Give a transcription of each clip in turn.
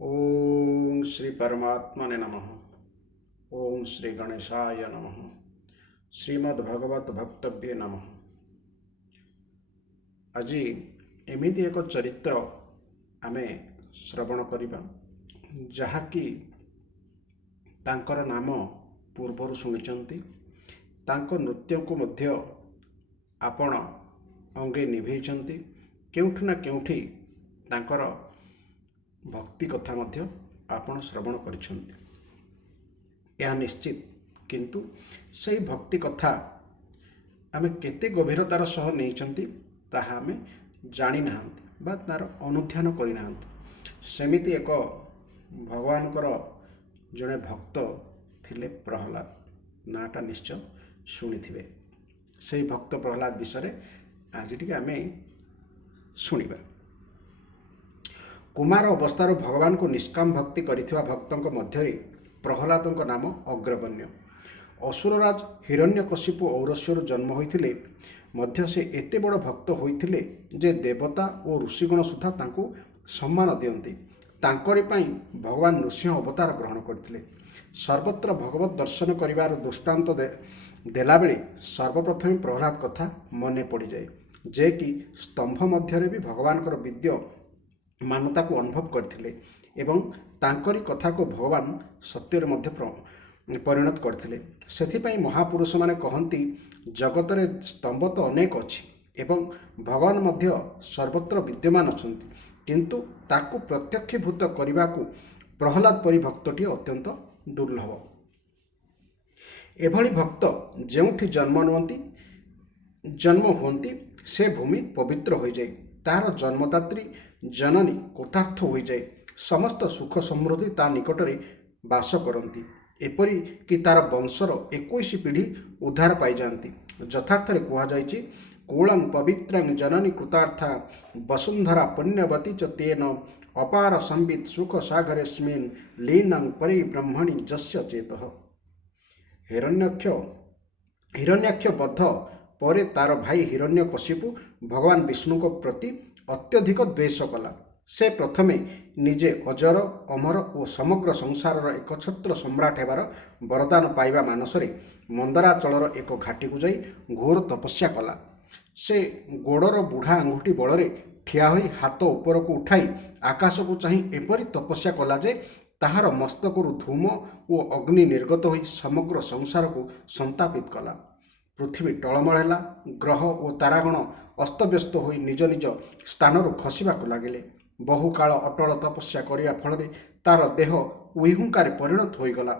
ओम श्री परमात्मने नमः। ओम श्री गणेशाय नमः। श्रीमद्भगवत भक्तव्ये नमः। आज एमिति एक चरित्र आमे श्रवण करिबा जहाँकि तांकर नाम पूर्वरु शुणिचंती। तांको नृत्य को मध्य आपण अंगे निभेइचंती। केउठी ना केउठी तांकर भक्ति कथा मध्य आपण श्रवण करिछंती। यह निश्चित, किंतु सही भक्ति कथा आमे केते गभीरतार सह नेइचंती ताहा आमे जानी नाहंती बा तार अनुध्यान करि नाहंती। सेमिति एक भगवानकर जड़े भक्त थिले प्रहलाद। नाटा निश्चय शुणिथिबे। से भक्त प्रहलाद विषय आज टिके आमे शुणिबा। कुमार अवस्थार भगवान को निष्काम भक्ति करिथिबा भक्तों मध्य प्रहलादों नाम अग्रगण्य। असुरराज हिरण्यकशिपु औरस्यरु जन्म होइथिले मध्य से एते बड़ भक्त होइथिले जे देवता और ऋषिगण सुधा तांको सम्मान दियंती। तांकरि पई भगवान नृसिंह अवतार ग्रहण करथिले। सर्वत्र भगवत दर्शन करिवार दृष्टांत देला बेले सर्वप्रथम प्रहलाद कथा मने पड़ी जाए, जे कि स्तंभ मध्यरे भी भगवानकर विद्य मानता को अनुभव करथिले एवं तांकरी कथा को भगवान सत्यर मध्य परिणत करथिले। सेथिपई महापुरुष माने कहंती जगत रे स्तंभ तो अनेक अछि एवं भगवान मध्य सर्वत्र विद्यमान अछंती, किंतु ताकू प्रत्यक्षीभूत करने को प्रहलाद परि भक्तटी अत्यंत दुर्लभ। एभली भक्त जेउठी जन्म हुंती से भूमि पवित्र हो जाए, तार जन्मदात्री जननी कृतार्थ हो जाए, समस्त सुख समृद्धि ता निकटरे बास करती। एपरी कि तार वंशर 21 पीढ़ी उद्धार पाई जाती। यथार्थरे कहा जाइछि कूलं पवित्रं जननी कृतार्था वसुंधरा पुण्यवती च तेन अपार संवित सुख सागरेस्मिन् लीनं परिब्रह्मणि जस्य चेतः। हिरण्याक्ष बद्ध परे तार भाई हिरण्यकशिपु भगवान विष्णु को प्रति अत्यधिक द्वेष कला। से प्रथमे निजे अजर अमर और समग्र संसार एकछत्र सम्राट हेबार वरदान पाइबा मानसरे मंदराचलर एक घाटी को जाई घोर तपस्या कला। से गोड़र बुढ़ा आंगुठी बल ठिया होई हाथ ऊपर को उठाई आकाश को चाही एपरी तपस्या कला जे ताहार मस्तकरु धूम और अग्नि निर्गत होई समग्र संसार को संतापित कला। पृथ्वी टलमल है, ग्रह और तारागण अस्तव्यस्त होई निज निज स्थान खसवा लगिले। बहु काल अटल तपस्या करिया फल तार देह उइहुंकार परिणत होईगला।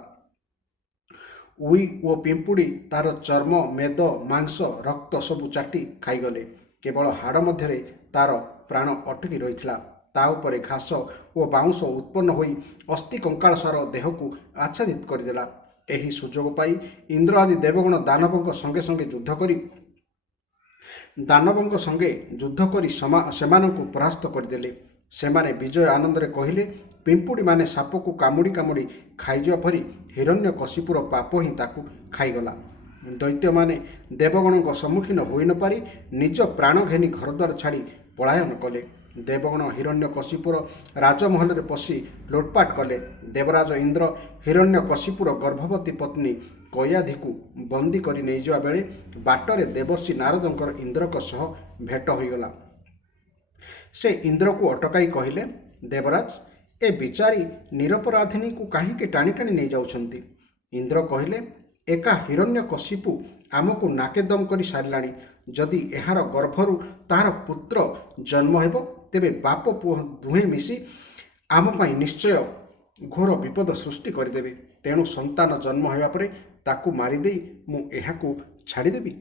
उई और पिंपुड़ी तार चर्म मेद मांस रक्त सबु चाटी खाईगले। केवल हाड़ मध्य तार प्राण अटकी रही। ता उपरे घास और बाउंस उत्पन्न होई अस्थि कंकाल सार देह को आच्छादित करदेला। एही सुजोग पाई इंद्र आदि देवगण दानवों संगे संगे युद्ध करी सेमानंकु परास्त करदेले। सेमाने विजय आनंद रे कहिले पिंपुड़ी माने साप को कामुड़ी कामुड़ी खाईजा परी हिरण्यकशिपुर पाप ही ताकू खाईगला। दैत्य माने देवगण सम्मुखीन होई न पारी निज प्राण घेनी घरद्वार छाड़ी पलायन कले। देवगण हिरण्यकशिपुर राजमहल रे पशि लुटपाट कले। देवराज इंद्र हिरण्यकशिपुर गर्भवती पत्नी कयाधि को बंदी करी नहीं जावा बेले बाटरे देवर्षि नारदंकर इंद्रक सह भेट होईगला। से इंद्र को अटकाई कहिले, देवराज ए बिचारी निरपराधिनी को कहीं टाणी टाणी नहीं जाउछंती। इंद्र कहिले एका हिरण्यकशिपु आमको नाकेदम करी सारिलाणी। जदि एहार गर्भरु तार पुत्र जन्म हेबो तेबे बाप पुओ दुहे मिसी आम पाई निश्चय घोर विपद सृष्टि करदेबे। तेणु संतान जन्म हेबा परे ताकू मारिदेई मु एहाकू छाड़ीदेबी।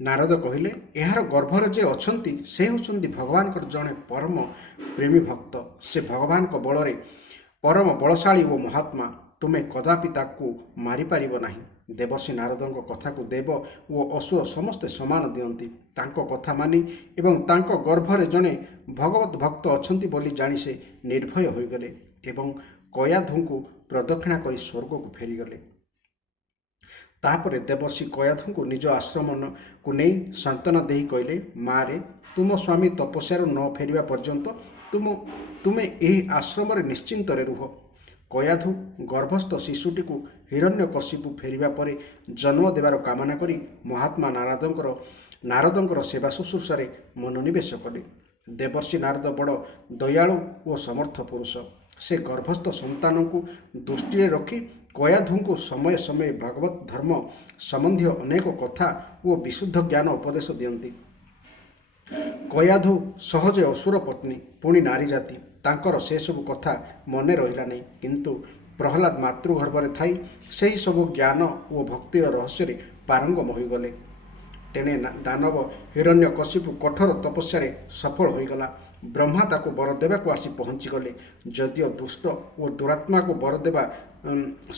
नारद कहिले एहार गर्भर जे अछंती से होचंती भगवान जड़े परम प्रेमी भक्त। से भगवान को बल परम बलशाली और महात्मा। तुमे कदापि ताकू मारी पारिबो नाही। देवर्षि नारदों कथा को देव और असुर समस्ते समान दियंती। तांको कथा मानी एवं तांको गर्भरे जड़े भगवत भक्त अछंती बोली जानी से निर्भय होईगले एवं कयाधु को प्रदक्षिणा करी स्वर्ग को फेरीगले। ତାପରେ ଦେବର୍ଷି କୟାଧୁଙ୍କୁ ନିଜ ଆଶ୍ରମକୁ ନେଇ ସାନ୍ତ୍ୱନା ଦେଇ କହିଲେ, ମାରେ, ତୁମ ସ୍ୱାମୀ ତପସ୍ୟାରୁ ନ ଫେରିବା ପର୍ଯ୍ୟନ୍ତ ତୁମେ ଏହି ଆଶ୍ରମରେ ନିଶ୍ଚିନ୍ତରେ ରୁହ। କୟାଧୁ ଗର୍ଭସ୍ଥ ଶିଶୁଟିକୁ ହିରଣ୍ୟକଶିପୁ ଫେରିବା ପରେ ଜନ୍ମ ଦେବାର କାମନା କରି ମହାତ୍ମା ନାରଦଙ୍କର ସେବା ଶୁଶ୍ରୂଷାରେ ମନୋନିବେଶ କଲେ। ଦେବର୍ଷି ନାରଦ ବଡ଼ ଦୟାଳୁ ଓ ସମର୍ଥ ପୁରୁଷ। ସେ ଗର୍ଭସ୍ଥ ସନ୍ତାନଙ୍କୁ ଦୃଷ୍ଟିରେ ରଖି କୟାଧୁଙ୍କୁ ସମୟେ ସମୟେ ଭଗବତ ଧର୍ମ ସମ୍ବନ୍ଧୀୟ ଅନେକ କଥା ଓ ବିଶୁଦ୍ଧ ଜ୍ଞାନ ଉପଦେଶ ଦିଅନ୍ତି। କୟାଧୁ ସହଜେ ଅସୁର ପତ୍ନୀ, ପୁଣି ନାରୀ ଜାତି। ତାଙ୍କର ସେସବୁ କଥା ମନେ ରହିଲା ନାହିଁ, କିନ୍ତୁ ପ୍ରହ୍ଲାଦ ମାତୃଗର୍ଭରେ ଥାଇ ସେହି ସବୁ ଜ୍ଞାନ ଓ ଭକ୍ତିର ରହସ୍ୟରେ ପାରଙ୍ଗମ ହୋଇଗଲେ। ତେଣେ ଦାନବ ହିରଣ୍ୟକଶିପୁ କଠୋର ତପସ୍ୟାରେ ସଫଳ ହୋଇଗଲା। ବ୍ରହ୍ମା ତାକୁ ବର ଦେବାକୁ ଆସି ପହଞ୍ଚିଗଲେ। ଯଦିଓ ଦୁଷ୍ଟ ଓ ଦୁରାତ୍ମାକୁ ବର ଦେବା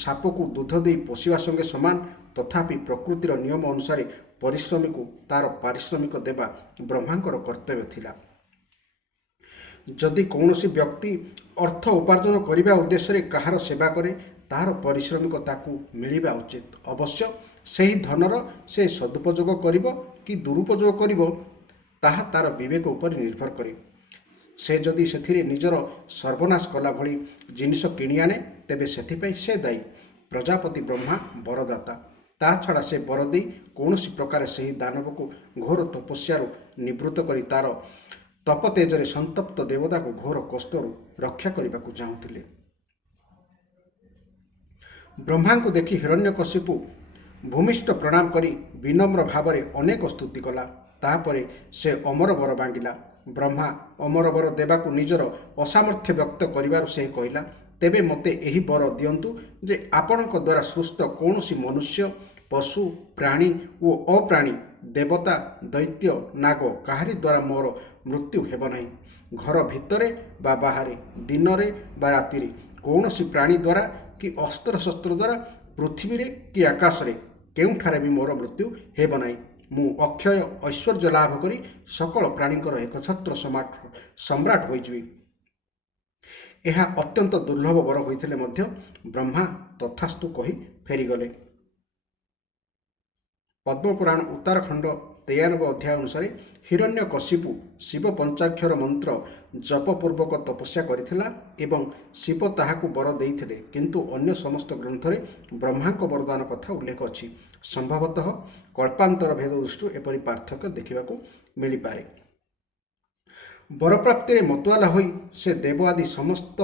ସାପକୁ ଦୁଧ ଦେଇ ପୋଷିବା ସଙ୍ଗେ ସମାନ, ତଥାପି ପ୍ରକୃତିର ନିୟମ ଅନୁସାରେ ପରିଶ୍ରମୀକୁ ତାର ପାରିଶ୍ରମିକ ଦେବା ବ୍ରହ୍ମାଙ୍କର କର୍ତ୍ତବ୍ୟ ଥିଲା। ଯଦି କୌଣସି ବ୍ୟକ୍ତି ଅର୍ଥ ଉପାର୍ଜନ କରିବା ଉଦ୍ଦେଶ୍ୟରେ କାହାର ସେବା କରେ, ତାହାର ପାରିଶ୍ରମିକ ତାକୁ ମିଳିବା ଉଚିତ। ଅବଶ୍ୟ ସେହି ଧନର ସେ ସଦୁପଯୋଗ କରିବ କି ଦୁରୁପଯୋଗ କରିବ, ତାହା ତାର ବିବେକ ଉପରେ ନିର୍ଭର କରେ। ସେ ଯଦି ସେଥିରେ ନିଜର ସର୍ବନାଶ କଲା ଭଳି ଜିନିଷ କିଣି ଆଣେ, ତେବେ ସେଥିପାଇଁ ସେ ଦାୟୀ। ପ୍ରଜାପତି ବ୍ରହ୍ମା ବରଦାତା। ତା ଛଡ଼ା ସେ ବର ଦେଇ କୌଣସି ପ୍ରକାରେ ସେହି ଦାନବକୁ ଘୋର ତପସ୍ୟାରୁ ନିବୃତ୍ତ କରି ତାର ତପତେଜରେ ସନ୍ତପ୍ତ ଦେବତାକୁ ଘୋର କଷ୍ଟରୁ ରକ୍ଷା କରିବାକୁ ଚାହୁଁଥିଲେ। ବ୍ରହ୍ମାଙ୍କୁ ଦେଖି ହିରଣ୍ୟକଶିପୁ ଭୂମିଷ୍ଠ ପ୍ରଣାମ କରି ବିନମ୍ର ଭାବରେ ଅନେକ ସ୍ତୁତି କଲା। ତାପରେ ସେ ଅମର ବର ବାଣ୍ଟିଲା। ବ୍ରହ୍ମା ଅମର ବର ଦେବାକୁ ନିଜର ଅସାମର୍ଥ୍ୟ ବ୍ୟକ୍ତ କରିବାରୁ ସେ କହିଲା, ତେବେ ମୋତେ ଏହି ବର ଦିଅନ୍ତୁ ଯେ ଆପଣଙ୍କ ଦ୍ୱାରା ସୃଷ୍ଟ କୌଣସି ମନୁଷ୍ୟ, ପଶୁ, ପ୍ରାଣୀ ଓ ଅପ୍ରାଣୀ, ଦେବତା, ଦୈତ୍ୟ, ନାଗ କାହାରି ଦ୍ୱାରା ମୋର ମୃତ୍ୟୁ ହେବ ନାହିଁ। ଘର ଭିତରେ ବା ବାହାରେ, ଦିନରେ ବା ରାତିରେ, କୌଣସି ପ୍ରାଣୀ ଦ୍ୱାରା କି ଅସ୍ତ୍ରଶସ୍ତ୍ର ଦ୍ୱାରା, ପୃଥିବୀରେ କି ଆକାଶରେ କେଉଁଠାରେ ବି ମୋର ମୃତ୍ୟୁ ହେବ ନାହିଁ। ମୁଁ ଅକ୍ଷୟ ଐଶ୍ୱର୍ଯ୍ୟ ଲାଭ କରି ସକଳ ପ୍ରାଣୀଙ୍କର ଏକଛତ୍ର ସମ୍ରାଟ ହୋଇଯିବି। ଏହା ଅତ୍ୟନ୍ତ ଦୁର୍ଲଭ ବର ହୋଇଥିଲେ ମଧ୍ୟ ବ୍ରହ୍ମା ତଥାସ୍ତୁ କହି ଫେରିଗଲେ। ପଦ୍ମପୁରାଣ ଉତ୍ତରାଖଣ୍ଡ 93 ଅଧ୍ୟାୟ ଅନୁସାରେ ହିରଣ୍ୟକଶିପୁ ଶିବ ପଞ୍ଚାକ୍ଷର ମନ୍ତ୍ର ଜପପୂର୍ବକ ତପସ୍ୟା କରିଥିଲା ଏବଂ ଶିବ ତାହାକୁ ବର ଦେଇଥିଲେ, କିନ୍ତୁ ଅନ୍ୟ ସମସ୍ତ ଗ୍ରନ୍ଥରେ ବ୍ରହ୍ମାଙ୍କ ବରଦାନ କଥା ଉଲ୍ଲେଖ ଅଛି। ସମ୍ଭବତଃ କଳ୍ପାନ୍ତର ଭେଦ ଦୃଷ୍ଟିରୁ ଏପରି ପାର୍ଥକ୍ୟ ଦେଖିବାକୁ ମିଳିପାରେ। ବରପ୍ରାପ୍ତିରେ ମତୁଆଲା ହୋଇ ସେ ଦେବ ଆଦି ସମସ୍ତ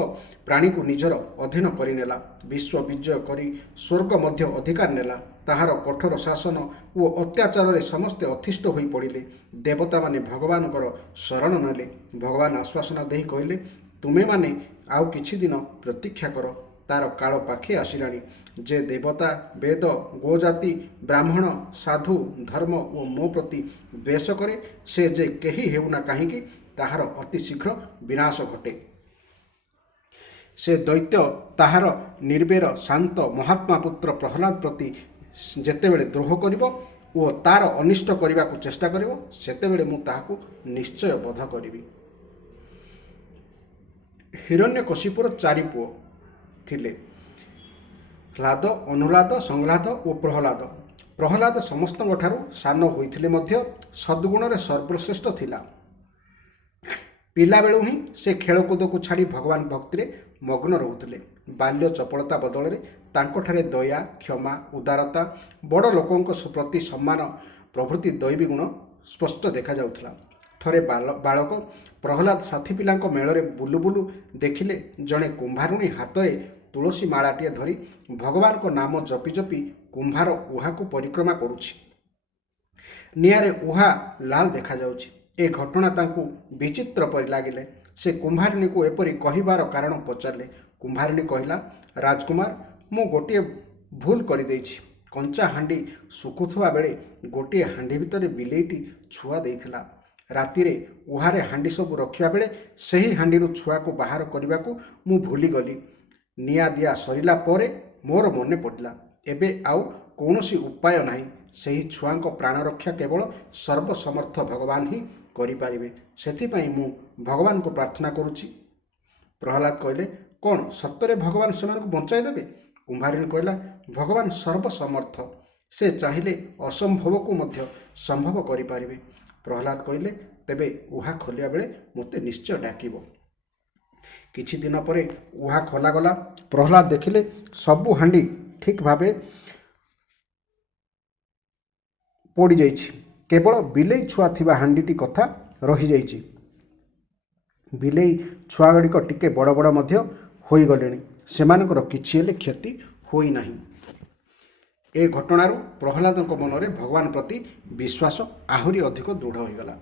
ପ୍ରାଣୀକୁ ନିଜର ଅଧୀନ କରିନେଲା। ବିଶ୍ୱ ବିଜୟ କରି ସ୍ୱର୍ଗ ମଧ୍ୟ ଅଧିକାର ନେଲା। ତାହାର କଠୋର ଶାସନ ଓ ଅତ୍ୟାଚାରରେ ସମସ୍ତେ ଅତିଷ୍ଠ ହୋଇ ପଡ଼ିଲେ। ଦେବତାମାନେ ଭଗବାନଙ୍କର ଶରଣ ନେଲେ। ଭଗବାନ ଆଶ୍ୱାସନା ଦେଇ କହିଲେ, ତୁମେମାନେ ଆଉ କିଛି ଦିନ ପ୍ରତୀକ୍ଷା କର, ତାର କାଳ ପାଖେଇ ଆସିଲାଣି। ଯେ ଦେବତା, ବେଦ, ଗୋଜାତି, ବ୍ରାହ୍ମଣ, ସାଧୁ, ଧର୍ମ ଓ ମୋ ପ୍ରତି ଦ୍ୱେଷ କରେ, ସେ ଯେ କେହି ହେଉନା କାହିଁକି, ତାହାର ଅତି ଶୀଘ୍ର ବିନାଶ ଘଟେ। ସେ ଦୈତ୍ୟ ତାହାର ନିର୍ବେର ଶାନ୍ତ ମହାତ୍ମା ପୁତ୍ର ପ୍ରହ୍ଲାଦ ପ୍ରତି ଯେତେବେଳେ ଦ୍ରୋହ କରିବ ଓ ତାର ଅନିଷ୍ଟ କରିବାକୁ ଚେଷ୍ଟା କରିବ, ସେତେବେଳେ ମୁଁ ତାହାକୁ ନିଶ୍ଚୟ ବଧ କରିବି। ହିରଣ୍ୟକଶିପୁର 4 ପୁଅ ଥିଲେ, ହ୍ଲାଦ, ଅନୁହ୍ଲାଦ, ସଂହ୍ଲାଦ ଓ ପ୍ରହ୍ଲାଦ। ପ୍ରହ୍ଲାଦ ସମସ୍ତଙ୍କଠାରୁ ସାନ ହୋଇଥିଲେ ମଧ୍ୟ ସଦ୍ଗୁଣରେ ସର୍ବଶ୍ରେଷ୍ଠ ଥିଲା। ପିଲାବେଳୁ ହିଁ ସେ ଖେଳକୁଦକୁ ଛାଡ଼ି ଭଗବାନ ଭକ୍ତିରେ ମଗ୍ନ ରହୁଥିଲେ। ବାଲ୍ୟ ଚପଳତା ବଦଳରେ ତାଙ୍କଠାରେ ଦୟା, କ୍ଷମା, ଉଦାରତା, ବଡ଼ ଲୋକଙ୍କ ପ୍ରତି ସମ୍ମାନ ପ୍ରଭୃତି ଦୈବୀ ଗୁଣ ସ୍ପଷ୍ଟ ଦେଖାଯାଉଥିଲା। ଥରେ ବାଳକ ପ୍ରହ୍ଲାଦ ସାଥୀ ପିଲାଙ୍କ ମେଳରେ ବୁଲୁ ବୁଲୁ ଦେଖିଲେ ଜଣେ କୁମ୍ଭାରୁଣୀ ହାତରେ ତୁଳସୀ ମାଳାଟିଏ ଧରି ଭଗବାନଙ୍କ ନାମ ଜପି ଜପି କୁମ୍ଭାର ଉହାକୁ ପରିକ୍ରମା କରୁଛି। ନିଆଁରେ ଉହା ଲାଲ ଦେଖାଯାଉଛି। ଏ ଘଟଣା ତାଙ୍କୁ ବିଚିତ୍ର ପରି ଲାଗିଲେ। ସେ କୁମ୍ଭାରିଣୀକୁ ଏପରି କହିବାର କାରଣ ପଚାରିଲେ। କୁମ୍ଭାରିଣୀ କହିଲା, ରାଜକୁମାର, ମୁଁ ଗୋଟିଏ ଭୁଲ କରିଦେଇଛି। କଞ୍ଚା ହାଣ୍ଡି ଶୁଖୁଥିବା ବେଳେ ଗୋଟିଏ ହାଣ୍ଡି ଭିତରେ ବିଲେଇଟି ଛୁଆ ଦେଇଥିଲା। ରାତିରେ ଉହାରେ ହାଣ୍ଡି ସବୁ ରଖିବା ବେଳେ ସେହି ହାଣ୍ଡିରୁ ଛୁଆକୁ ବାହାର କରିବାକୁ ମୁଁ ଭୁଲିଗଲି। ନିଆଁ ଦିଆ ସରିଲା ପରେ ମୋର ମନେ ପଡ଼ିଲା, ଏବେ ଆଉ କୌଣସି ଉପାୟ ନାହିଁ। ସେହି ଛୁଆଙ୍କ ପ୍ରାଣ ରକ୍ଷା କେବଳ ସର୍ବସମର୍ଥ ଭଗବାନ ହିଁ କରିପାରିବେ। ସେଥିପାଇଁ ମୁଁ ଭଗବାନଙ୍କୁ ପ୍ରାର୍ଥନା କରୁଛି। ପ୍ରହ୍ଲାଦ କହିଲେ, କ'ଣ ସତରେ ଭଗବାନ ସେମାନଙ୍କୁ ବଞ୍ଚାଇ ଦେବେ? କୁମ୍ଭାରିଣୀ କହିଲା, ଭଗବାନ ସର୍ବସମର୍ଥ, ସେ ଚାହିଁଲେ ଅସମ୍ଭବକୁ ମଧ୍ୟ ସମ୍ଭବ କରିପାରିବେ। ପ୍ରହ୍ଲାଦ କହିଲେ, ତେବେ ଉହା ଖୋଲିବା ବେଳେ ମୋତେ ନିଶ୍ଚୟ ଡାକିବ। କିଛି ଦିନ ପରେ ଉହା ଖୋଲାଗଲା। ପ୍ରହ୍ଲାଦ ଦେଖିଲେ ସବୁ ହାଣ୍ଡି ଠିକ୍ ଭାବେ ପୋଡ଼ିଯାଇଛି। କେବଳ ବିଲେଇ ଛୁଆ ଥିବା ହାଣ୍ଡିଟି କଥା ରହିଯାଇଛି। ବିଲେଇ ଛୁଆଗୁଡ଼ିକ ଟିକେ ବଡ଼ ବଡ଼ ମଧ୍ୟ ହୋଇଗଲେଣି। ସେମାନଙ୍କର କିଛି ହେଲେ କ୍ଷତି ହୋଇନାହିଁ। ଏ ଘଟଣାରୁ ପ୍ରହ୍ଲାଦଙ୍କ ମନରେ ଭଗବାନ ପ୍ରତି ବିଶ୍ୱାସ ଆହୁରି ଅଧିକ ଦୃଢ଼ ହୋଇଗଲା।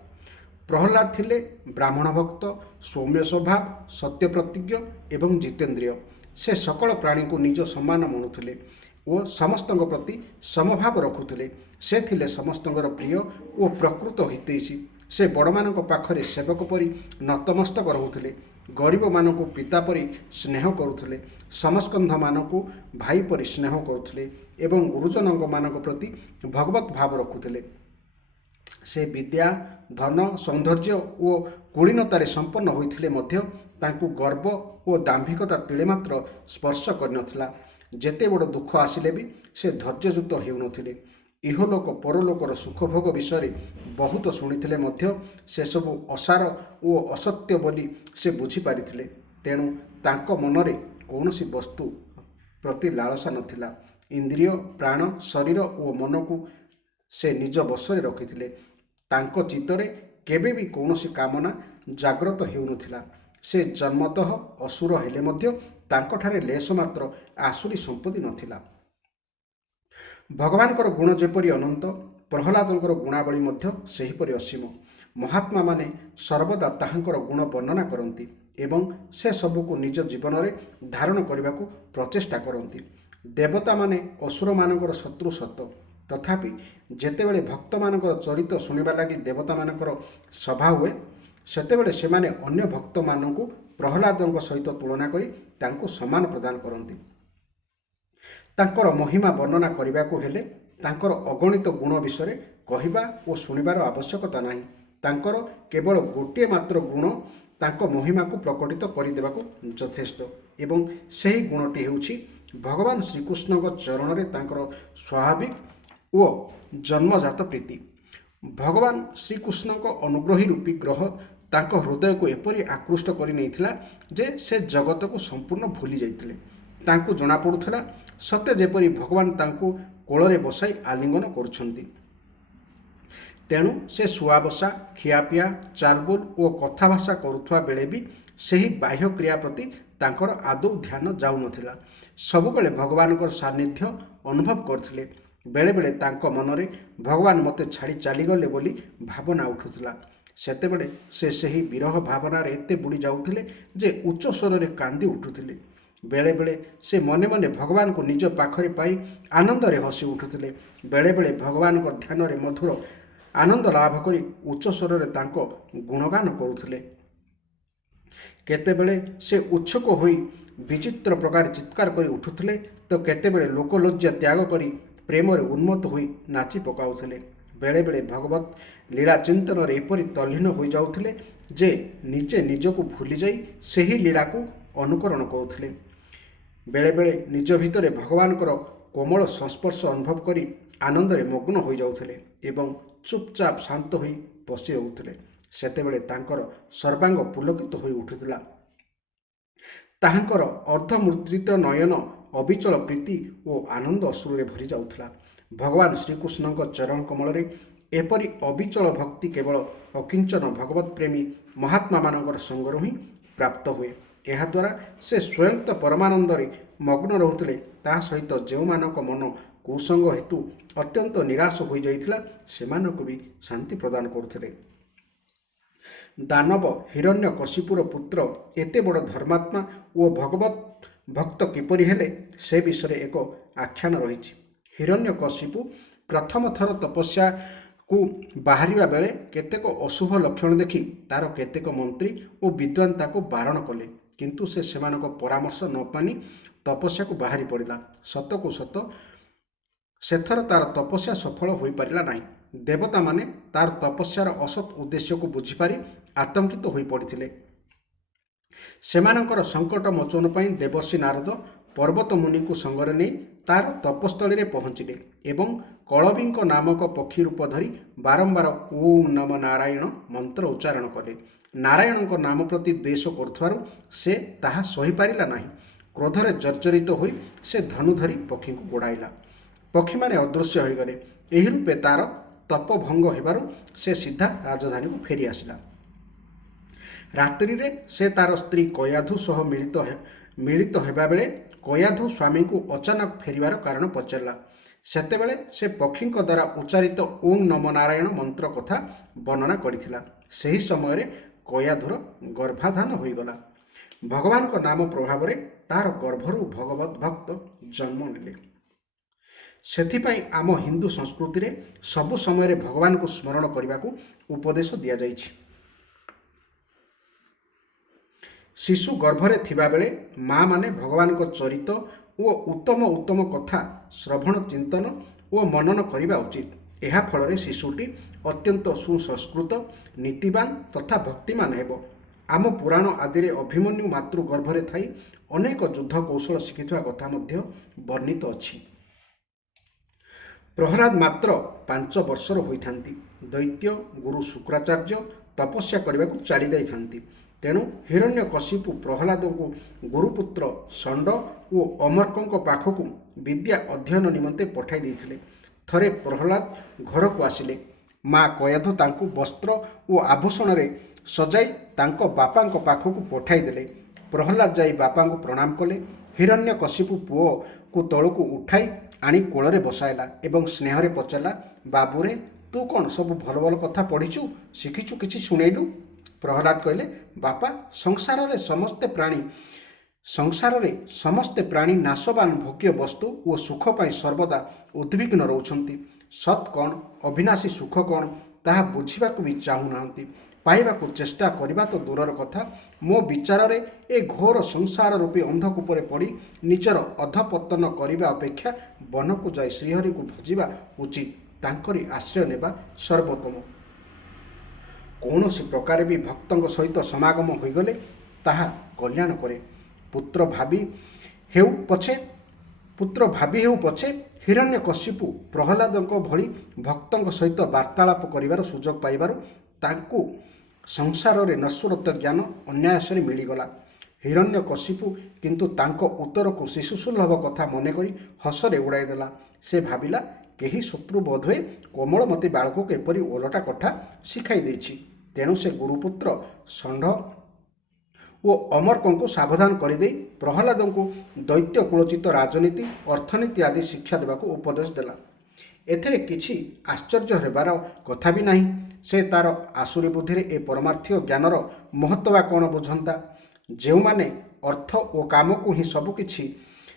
ପ୍ରହ୍ଲାଦ ଥିଲେ ବ୍ରାହ୍ମଣ ଭକ୍ତ, ସୌମ୍ୟ ସ୍ୱଭାବ, ସତ୍ୟ ପ୍ରତିଜ୍ଞ ଏବଂ ଜିତେନ୍ଦ୍ରିୟ। ସେ ସକଳ ପ୍ରାଣୀଙ୍କୁ ନିଜ ସମାନ ମଣୁଥିଲେ ଓ ସମସ୍ତଙ୍କ ପ୍ରତି ସମଭାବ ରଖୁଥିଲେ। ସେ ଥିଲେ ସମସ୍ତଙ୍କର ପ୍ରିୟ ଓ ପ୍ରକୃତ ହିତୈଷୀ। ସେ ବଡ଼ମାନଙ୍କ ପାଖରେ ସେବକ ପରି ନତମସ୍ତକ ରହୁଥିଲେ, ଗରିବମାନଙ୍କୁ ପିତା ପରି ସ୍ନେହ କରୁଥିଲେ, ସମସ୍କନ୍ଧମାନଙ୍କୁ ଭାଇ ପରି ସ୍ନେହ କରୁଥିଲେ ଏବଂ ଗୁରୁଜନମାନଙ୍କ ପ୍ରତି ଭଗବତ ଭାବ ରଖୁଥିଲେ। ସେ ବିଦ୍ୟା, ଧନ, ସୌନ୍ଦର୍ଯ୍ୟ ଓ କୁଳୀନତାରେ ସମ୍ପନ୍ନ ହୋଇଥିଲେ ମଧ୍ୟ ତାଙ୍କୁ ଗର୍ବ ଓ ଦାମ୍ଭିକତା ତିଳେ ମାତ୍ର ସ୍ପର୍ଶ କରିନଥିଲା। ଯେତେ ବଡ଼ ଦୁଃଖ ଆସିଲେ ବି ସେ ଧୈର୍ଯ୍ୟଚ୍ୟୁତ ହେଉନଥିଲେ। ଇହଲୋକ ପରଲୋକର ସୁଖଭୋଗ ବିଷୟରେ ବହୁତ ଶୁଣିଥିଲେ ମଧ୍ୟ ସେସବୁ ଅସାର ଓ ଅସତ୍ୟ ବୋଲି ସେ ବୁଝିପାରିଥିଲେ। ତେଣୁ ତାଙ୍କ ମନରେ କୌଣସି ବସ୍ତୁ ପ୍ରତି ଲାଳସା ନଥିଲା। ଇନ୍ଦ୍ରିୟ, ପ୍ରାଣ, ଶରୀର ଓ ମନକୁ ସେ ନିଜ ବଶରେ ରଖିଥିଲେ। ତାଙ୍କ ଚିତ୍ତରେ କେବେ ବି କୌଣସି କାମନା ଜାଗ୍ରତ ହେଉନଥିଲା। ସେ ଜନ୍ମତଃ ଅସୁର ହେଲେ ମଧ୍ୟ ତାଙ୍କଠାରେ ଲେଶ ମାତ୍ର ଆସୁରୀ ସମ୍ପତ୍ତି ନଥିଲା। ଭଗବାନଙ୍କର ଗୁଣ ଯେପରି ଅନନ୍ତ, ପ୍ରହ୍ଲାଦଙ୍କର ଗୁଣାବଳୀ ମଧ୍ୟ ସେହିପରି ଅସୀମ। ମହାତ୍ମାମାନେ ସର୍ବଦା ତାହାଙ୍କର ଗୁଣ ବର୍ଣ୍ଣନା କରନ୍ତି ଏବଂ ସେ ସବୁକୁ ନିଜ ଜୀବନରେ ଧାରଣ କରିବାକୁ ପ୍ରଚେଷ୍ଟା କରନ୍ତି। ଦେବତାମାନେ ଅସୁରମାନଙ୍କର ଶତ୍ରୁ ସତ, ତଥାପି ଯେତେବେଳେ ଭକ୍ତମାନଙ୍କର ଚରିତ୍ର ଶୁଣିବା ଲାଗି ଦେବତାମାନଙ୍କର ସଭା ହୁଏ, ସେତେବେଳେ ସେମାନେ ଅନ୍ୟ ଭକ୍ତମାନଙ୍କୁ ପ୍ରହ୍ଲାଦଙ୍କ ସହିତ ତୁଳନା କରି ତାଙ୍କୁ ସମ୍ମାନ ପ୍ରଦାନ କରନ୍ତି। ତାଙ୍କର ମହିମା ବର୍ଣ୍ଣନା କରିବାକୁ ହେଲେ ତାଙ୍କର ଅଗଣିତ ଗୁଣ ବିଷୟରେ କହିବା ଓ ଶୁଣିବାର ଆବଶ୍ୟକତା ନାହିଁ। ତାଙ୍କର କେବଳ ଗୋଟିଏ ମାତ୍ର ଗୁଣ ତାଙ୍କ ମହିମାକୁ ପ୍ରକଟିତ କରିଦେବାକୁ ଯଥେଷ୍ଟ ଏବଂ ସେହି ଗୁଣଟି ହେଉଛି ଭଗବାନ ଶ୍ରୀକୃଷ୍ଣଙ୍କ ଚରଣରେ ତାଙ୍କର ସ୍ୱାଭାବିକ ଓ ଜନ୍ମଜାତ ପ୍ରୀତି। ଭଗବାନ ଶ୍ରୀକୃଷ୍ଣଙ୍କ ଅନୁଗ୍ରହୀ ରୂପୀ ଗ୍ରହ ତାଙ୍କ ହୃଦୟକୁ ଏପରି ଆକୃଷ୍ଟ କରି ନେଇଥିଲା ଯେ ସେ ଜଗତକୁ ସମ୍ପୂର୍ଣ୍ଣ ଭୁଲି ଯାଇଥିଲେ। ତାଙ୍କୁ ଜଣାପଡ଼ୁଥିଲା ସତେ ଯେପରି ଭଗବାନ ତାଙ୍କୁ କୋଳରେ ବସାଇ ଆଲିଙ୍ଗନ କରୁଛନ୍ତି। ତେଣୁ ସେ ଶୁଆବସା, ଖିଆପିଆ, ଚାଲବୁଲ ଓ କଥାଭାଷା କରୁଥିବା ବେଳେ ବି ସେହି ବାହ୍ୟ କ୍ରିୟା ପ୍ରତି ତାଙ୍କର ଆଦୌ ଧ୍ୟାନ ଯାଉନଥିଲା। ସବୁବେଳେ ଭଗବାନଙ୍କର ସାନ୍ନିଧ୍ୟ ଅନୁଭବ କରୁଥିଲେ। ବେଳେବେଳେ ତାଙ୍କ ମନରେ ଭଗବାନ ମୋତେ ଛାଡ଼ି ଚାଲିଗଲେ ବୋଲି ଭାବନା ଉଠୁଥିଲା। ସେତେବେଳେ ସେ ସେହି ବିରହ ଭାବନାରେ ଏତେ ବୁଡ଼ି ଯାଉଥିଲେ ଯେ ଉଚ୍ଚ ସ୍ୱରରେ କାନ୍ଦି ଉଠୁଥିଲେ। ବେଳେବେଳେ ସେ ମନେ ମନେ ଭଗବାନଙ୍କୁ ନିଜ ପାଖରେ ପାଇ ଆନନ୍ଦରେ ହସି ଉଠୁଥିଲେ। ବେଳେବେଳେ ଭଗବାନଙ୍କ ଧ୍ୟାନରେ ମଧୁର ଆନନ୍ଦ ଲାଭ କରି ଉଚ୍ଚ ସ୍ୱରରେ ତାଙ୍କ ଗୁଣଗାନ କରୁଥିଲେ। କେତେବେଳେ ସେ ଉତ୍ସୁକ ହୋଇ ବିଚିତ୍ର ପ୍ରକାର ଚିତ୍କାର କରି ଉଠୁଥିଲେ ତ କେତେବେଳେ ଲୋକଲଜ୍ଜା ତ୍ୟାଗ କରି ପ୍ରେମରେ ଉନ୍ମତ୍ତ ହୋଇ ନାଚି ପକାଉଥିଲେ। ବେଳେବେଳେ ଭଗବତ ଲୀଳା ଚିନ୍ତନରେ ଏପରି ତଲ୍ଲୀନ ହୋଇଯାଉଥିଲେ ଯେ ନିଜେ ନିଜକୁ ଭୁଲିଯାଇ ସେହି ଲୀଳାକୁ ଅନୁକରଣ କରୁଥିଲେ। ବେଳେବେଳେ ନିଜ ଭିତରେ ଭଗବାନଙ୍କର କୋମଳ ସଂସ୍ପର୍ଶ ଅନୁଭବ କରି ଆନନ୍ଦରେ ମଗ୍ନ ହୋଇଯାଉଥିଲେ ଏବଂ ଚୁପଚାପ ଶାନ୍ତ ହୋଇ ବସି ରହୁଥିଲେ। ସେତେବେଳେ ତାଙ୍କର ସର୍ବାଙ୍ଗ ପୁଲକିତ ହୋଇ ଉଠୁଥିଲା। ତାହାଙ୍କର ଅର୍ଦ୍ଧମୁଦ୍ରିତ ନୟନ ଅବିଚଳ ପ୍ରୀତି ଓ ଆନନ୍ଦ ଅଶ୍ରୁରେ ଭରି ଯାଉଥିଲା। ଭଗବାନ ଶ୍ରୀକୃଷ୍ଣଙ୍କ ଚରଣ କମଳରେ ଏପରି ଅବିଚଳ ଭକ୍ତି କେବଳ ଅକିଞ୍ଚନ ଭଗବତ ପ୍ରେମୀ ମହାତ୍ମାମାନଙ୍କର ସଙ୍ଗରୁ ହିଁ ପ୍ରାପ୍ତ ହୁଏ। ଏହାଦ୍ୱାରା ସେ ସ୍ୱୟଂ ତ ପରମାନନ୍ଦରେ ମଗ୍ନ ରହୁଥିଲେ, ତାହା ସହିତ ଯେଉଁମାନଙ୍କ ମନ କୁସଙ୍ଗ ହେତୁ ଅତ୍ୟନ୍ତ ନିରାଶ ହୋଇଯାଇଥିଲା ସେମାନଙ୍କୁ ବି ଶାନ୍ତି ପ୍ରଦାନ କରୁଥିଲେ। ଦାନବ ହିରଣ୍ୟକଶିପୁର ପୁତ୍ର ଏତେ ବଡ଼ ଧର୍ମାତ୍ମା ଓ ଭଗବତ ଭକ୍ତ କିପରି ହେଲେ ସେ ବିଷୟରେ ଏକ ଆଖ୍ୟାନ ରହିଛି। ହିରଣ୍ୟକଶିପୁ ପ୍ରଥମ ଥର ତପସ୍ୟାକୁ ବାହାରିବା ବେଳେ କେତେକ ଅଶୁଭ ଲକ୍ଷଣ ଦେଖି ତାର କେତେକ ମନ୍ତ୍ରୀ ଓ ବିଦ୍ୱାନ ତାକୁ ବାରଣ କଲେ, କିନ୍ତୁ ସେ ସେମାନଙ୍କ ପରାମର୍ଶ ନ ମାନି ତପସ୍ୟାକୁ ବାହାରି ପଡ଼ିଲା। ସତକୁ ସତ ସେଥର ତାର ତପସ୍ୟା ସଫଳ ହୋଇପାରିଲା ନାହିଁ। ଦେବତାମାନେ ତାର ତପସ୍ୟାର ଅସତ୍ ଉଦ୍ଦେଶ୍ୟକୁ ବୁଝିପାରି ଆତଙ୍କିତ ହୋଇପଡ଼ିଥିଲେ। ସେମାନଙ୍କର ସଙ୍କଟ ମୋଚନ ପାଇଁ ଦେବର୍ଷି ନାରଦ ପର୍ବତ ମୁନିଙ୍କୁ ସଙ୍ଗରେ ନେଇ ତାର ତପସ୍ଥଳୀରେ ପହଞ୍ଚିଲେ ଏବଂ କଳବିଙ୍କ ନାମକ ପକ୍ଷୀ ରୂପ ଧରି ବାରମ୍ବାର ଓଁ ନମ ନାରାୟଣ ମନ୍ତ୍ର ଉଚ୍ଚାରଣ କଲେ। ନାରାୟଣଙ୍କ ନାମ ପ୍ରତି ଦ୍ୱେଷ କରୁଥିବାରୁ ସେ ତାହା ସହିପାରିଲା ନାହିଁ। କ୍ରୋଧରେ ଜର୍ଜରିତ ହୋଇ ସେ ଧନୁ ଧରି ପକ୍ଷୀଙ୍କୁ ଗୋଡ଼ାଇଲା। ପକ୍ଷୀମାନେ ଅଦୃଶ୍ୟ ହୋଇଗଲେ। ଏହି ରୂପେ ତାର ତପ ଭଙ୍ଗ ହେବାରୁ ସେ ସିଧା ରାଜଧାନୀକୁ ଫେରି ଆସିଲା। ରାତ୍ରିରେ ସେ ତାର ସ୍ତ୍ରୀ କୟାଧୁ ସହ ମିଳିତ ହେବାବେଳେ କୟାଧୁ ସ୍ୱାମୀଙ୍କୁ ଅଚାନକ ଫେରିବାର କାରଣ ପଚାରିଲା। ସେତେବେଳେ ସେ ପକ୍ଷୀଙ୍କ ଦ୍ୱାରା ଉଚ୍ଚାରିତ ଓଁ ନମ ନାରାୟଣ ମନ୍ତ୍ର କଥା ବର୍ଣ୍ଣନା କରିଥିଲା। ସେହି ସମୟରେ କୟାଧୁର ଗର୍ଭାଧାନ ହୋଇଗଲା। ଭଗବାନଙ୍କ ନାମ ପ୍ରଭାବରେ ତାର ଗର୍ଭରୁ ଭଗବତ ଭକ୍ତ ଜନ୍ମ ନେଲେ। ସେଥିପାଇଁ ଆମ ହିନ୍ଦୁ ସଂସ୍କୃତିରେ ସବୁ ସମୟରେ ଭଗବାନଙ୍କୁ ସ୍ମରଣ କରିବାକୁ ଉପଦେଶ ଦିଆଯାଇଛି। ଶିଶୁ ଗର୍ଭରେ ଥିବାବେଳେ ମା ମାନେ ଭଗବାନଙ୍କ ଚରିତ ଓ ଉତ୍ତମ ଉତ୍ତମ କଥା ଶ୍ରବଣ ଚିନ୍ତନ ଓ ମନନ କରିବା ଉଚିତ। ଏହା ଫଳରେ ଶିଶୁଟି ଅତ୍ୟନ୍ତ ସୁସଂସ୍କୃତ, ନୀତିବାନ ତଥା ଭକ୍ତିମାନ ହେବ। ଆମ ପୁରାଣ ଆଦିରେ ଅଭିମନ୍ୟୁ ମାତୃ ଗର୍ଭରେ ଥାଇ ଅନେକ ଯୁଦ୍ଧ କୌଶଳ ଶିଖିଥିବା କଥା ମଧ୍ୟ ବର୍ଣ୍ଣିତ ଅଛି। ପ୍ରହ୍ଲାଦ ମାତ୍ର 5 ବର୍ଷର ହୋଇଥାନ୍ତି। ଦୈତ୍ୟ ଗୁରୁ ଶୁକ୍ରାଚାର୍ଯ୍ୟ ତପସ୍ୟା କରିବାକୁ ଚାଲି ଯାଇଥାନ୍ତି। ତେଣୁ ହିରଣ୍ୟକଶିପୁ ପ୍ରହ୍ଲାଦଙ୍କୁ ଗୁରୁପୁତ୍ର ଷଣ୍ଢ ଓ ଅମର୍କଙ୍କ ପାଖକୁ ବିଦ୍ୟା ଅଧ୍ୟୟନ ନିମନ୍ତେ ପଠାଇ ଦେଇଥିଲେ। ଥରେ ପ୍ରହ୍ଲାଦ ଘରକୁ ଆସିଲେ। ମା କୟାଧୁ ତାଙ୍କୁ ବସ୍ତ୍ର ଓ ଆଭୂଷଣରେ ସଜାଇ ତାଙ୍କ ବାପାଙ୍କ ପାଖକୁ ପଠାଇ ଦେଲେ। ପ୍ରହ୍ଲାଦ ଯାଇ ବାପାଙ୍କୁ ପ୍ରଣାମ କଲେ। ହିରଣ୍ୟକଶିପୁ ପୁଅକୁ ତଳକୁ ଉଠାଇ ଆଣି କୋଳରେ ବସାଇଲା ଏବଂ ସ୍ନେହରେ ପଚାରିଲା, ବାବୁରେ ତୁ କ'ଣ ସବୁ ଭଲ ଭଲ କଥା ପଢ଼ିଛୁ, ଶିଖିଛୁ, କିଛି ଶୁଣେଇଲୁ? ପ୍ରହ୍ଲାଦ କହିଲେ, ବାପା, ସଂସାରରେ ସମସ୍ତେ ପ୍ରାଣୀ ନାଶବାନ ଭୋଗ୍ୟ ବସ୍ତୁ ଓ ସୁଖ ପାଇଁ ସର୍ବଦା ଉଦ୍ବିଗ୍ନ ରହୁଛନ୍ତି। ସତ୍ କ'ଣ, ଅବିନାଶୀ ସୁଖ କ'ଣ ତାହା ବୁଝିବାକୁ ବି ଚାହୁଁନାହାନ୍ତି। ପାଇବାକୁ ଚେଷ୍ଟା କରିବା ତ ଦୂରର କଥା, ମୋ ବିଚାରରେ ଏ ଘୋର ସଂସାର ରୂପୀ ଅନ୍ଧକୂପରେ ପଡ଼ି ନିଜର ଅଧପତନ କରିବା ଅପେକ୍ଷା ବନକୁ ଯାଇ ଶ୍ରୀହରିଙ୍କୁ ଭଜିବା ଉଚିତ, ତାଙ୍କରି ଆଶ୍ରୟ ନେବା ସର୍ବୋତ୍ତମ। କୌଣସି ପ୍ରକାରେ ବି ଭକ୍ତଙ୍କ ସହିତ ସମାଗମ ହୋଇଗଲେ ତାହା କଲ୍ୟାଣ କରେ। ପୁତ୍ର ଭାବି ହେଉ ପଛେ ହିରଣ୍ୟକଶିପୁ ପ୍ରହ୍ଲାଦଙ୍କ ଭଳି ଭକ୍ତଙ୍କ ସହିତ ବାର୍ତ୍ତାଳାପ କରିବାର ସୁଯୋଗ ପାଇବାରୁ ତାଙ୍କୁ ସଂସାରରେ ନଶ୍ୱରତ୍ୱ ଜ୍ଞାନ ଅନାୟାସରେ ମିଳିଗଲା। ହିରଣ୍ୟକଶିପୁ କିନ୍ତୁ ତାଙ୍କ ଉତ୍ତରକୁ ଶିଶୁସୁଲଭ କଥା ମନେକରି ହସରେ ଉଡ଼ାଇ ଦେଲା। ସେ ଭାବିଲା, କେହି ଶତ୍ରୁ ବୋଧହୁଏ କୋମଳମତି ବାଳକକୁ ଏପରି ଓଲଟା କଥା ଶିଖାଇ ଦେଇଛି। ତେଣୁ ସେ ଗୁରୁପୁତ୍ର ଷଣ୍ଢ ଓ ଅମର୍କଙ୍କୁ ସାବଧାନ କରିଦେଇ ପ୍ରହ୍ଲାଦଙ୍କୁ ଦୈତ୍ୟ କୁଳଚିତ ରାଜନୀତି, ଅର୍ଥନୀତି ଆଦି ଶିକ୍ଷା ଦେବାକୁ ଉପଦେଶ ଦେଲା। ଏଥିରେ କିଛି ଆଶ୍ଚର୍ଯ୍ୟ ହେବାର କଥା ବି ନାହିଁ। ସେ ତାର ଆସୁରୀ ବୁଦ୍ଧିରେ ଏ ପରମାର୍ଥିକ ଜ୍ଞାନର ମହତ୍ତ୍ୱ ବା କ'ଣ ବୁଝନ୍ତା? ଯେଉଁମାନେ ଅର୍ଥ ଓ କାମକୁ ହିଁ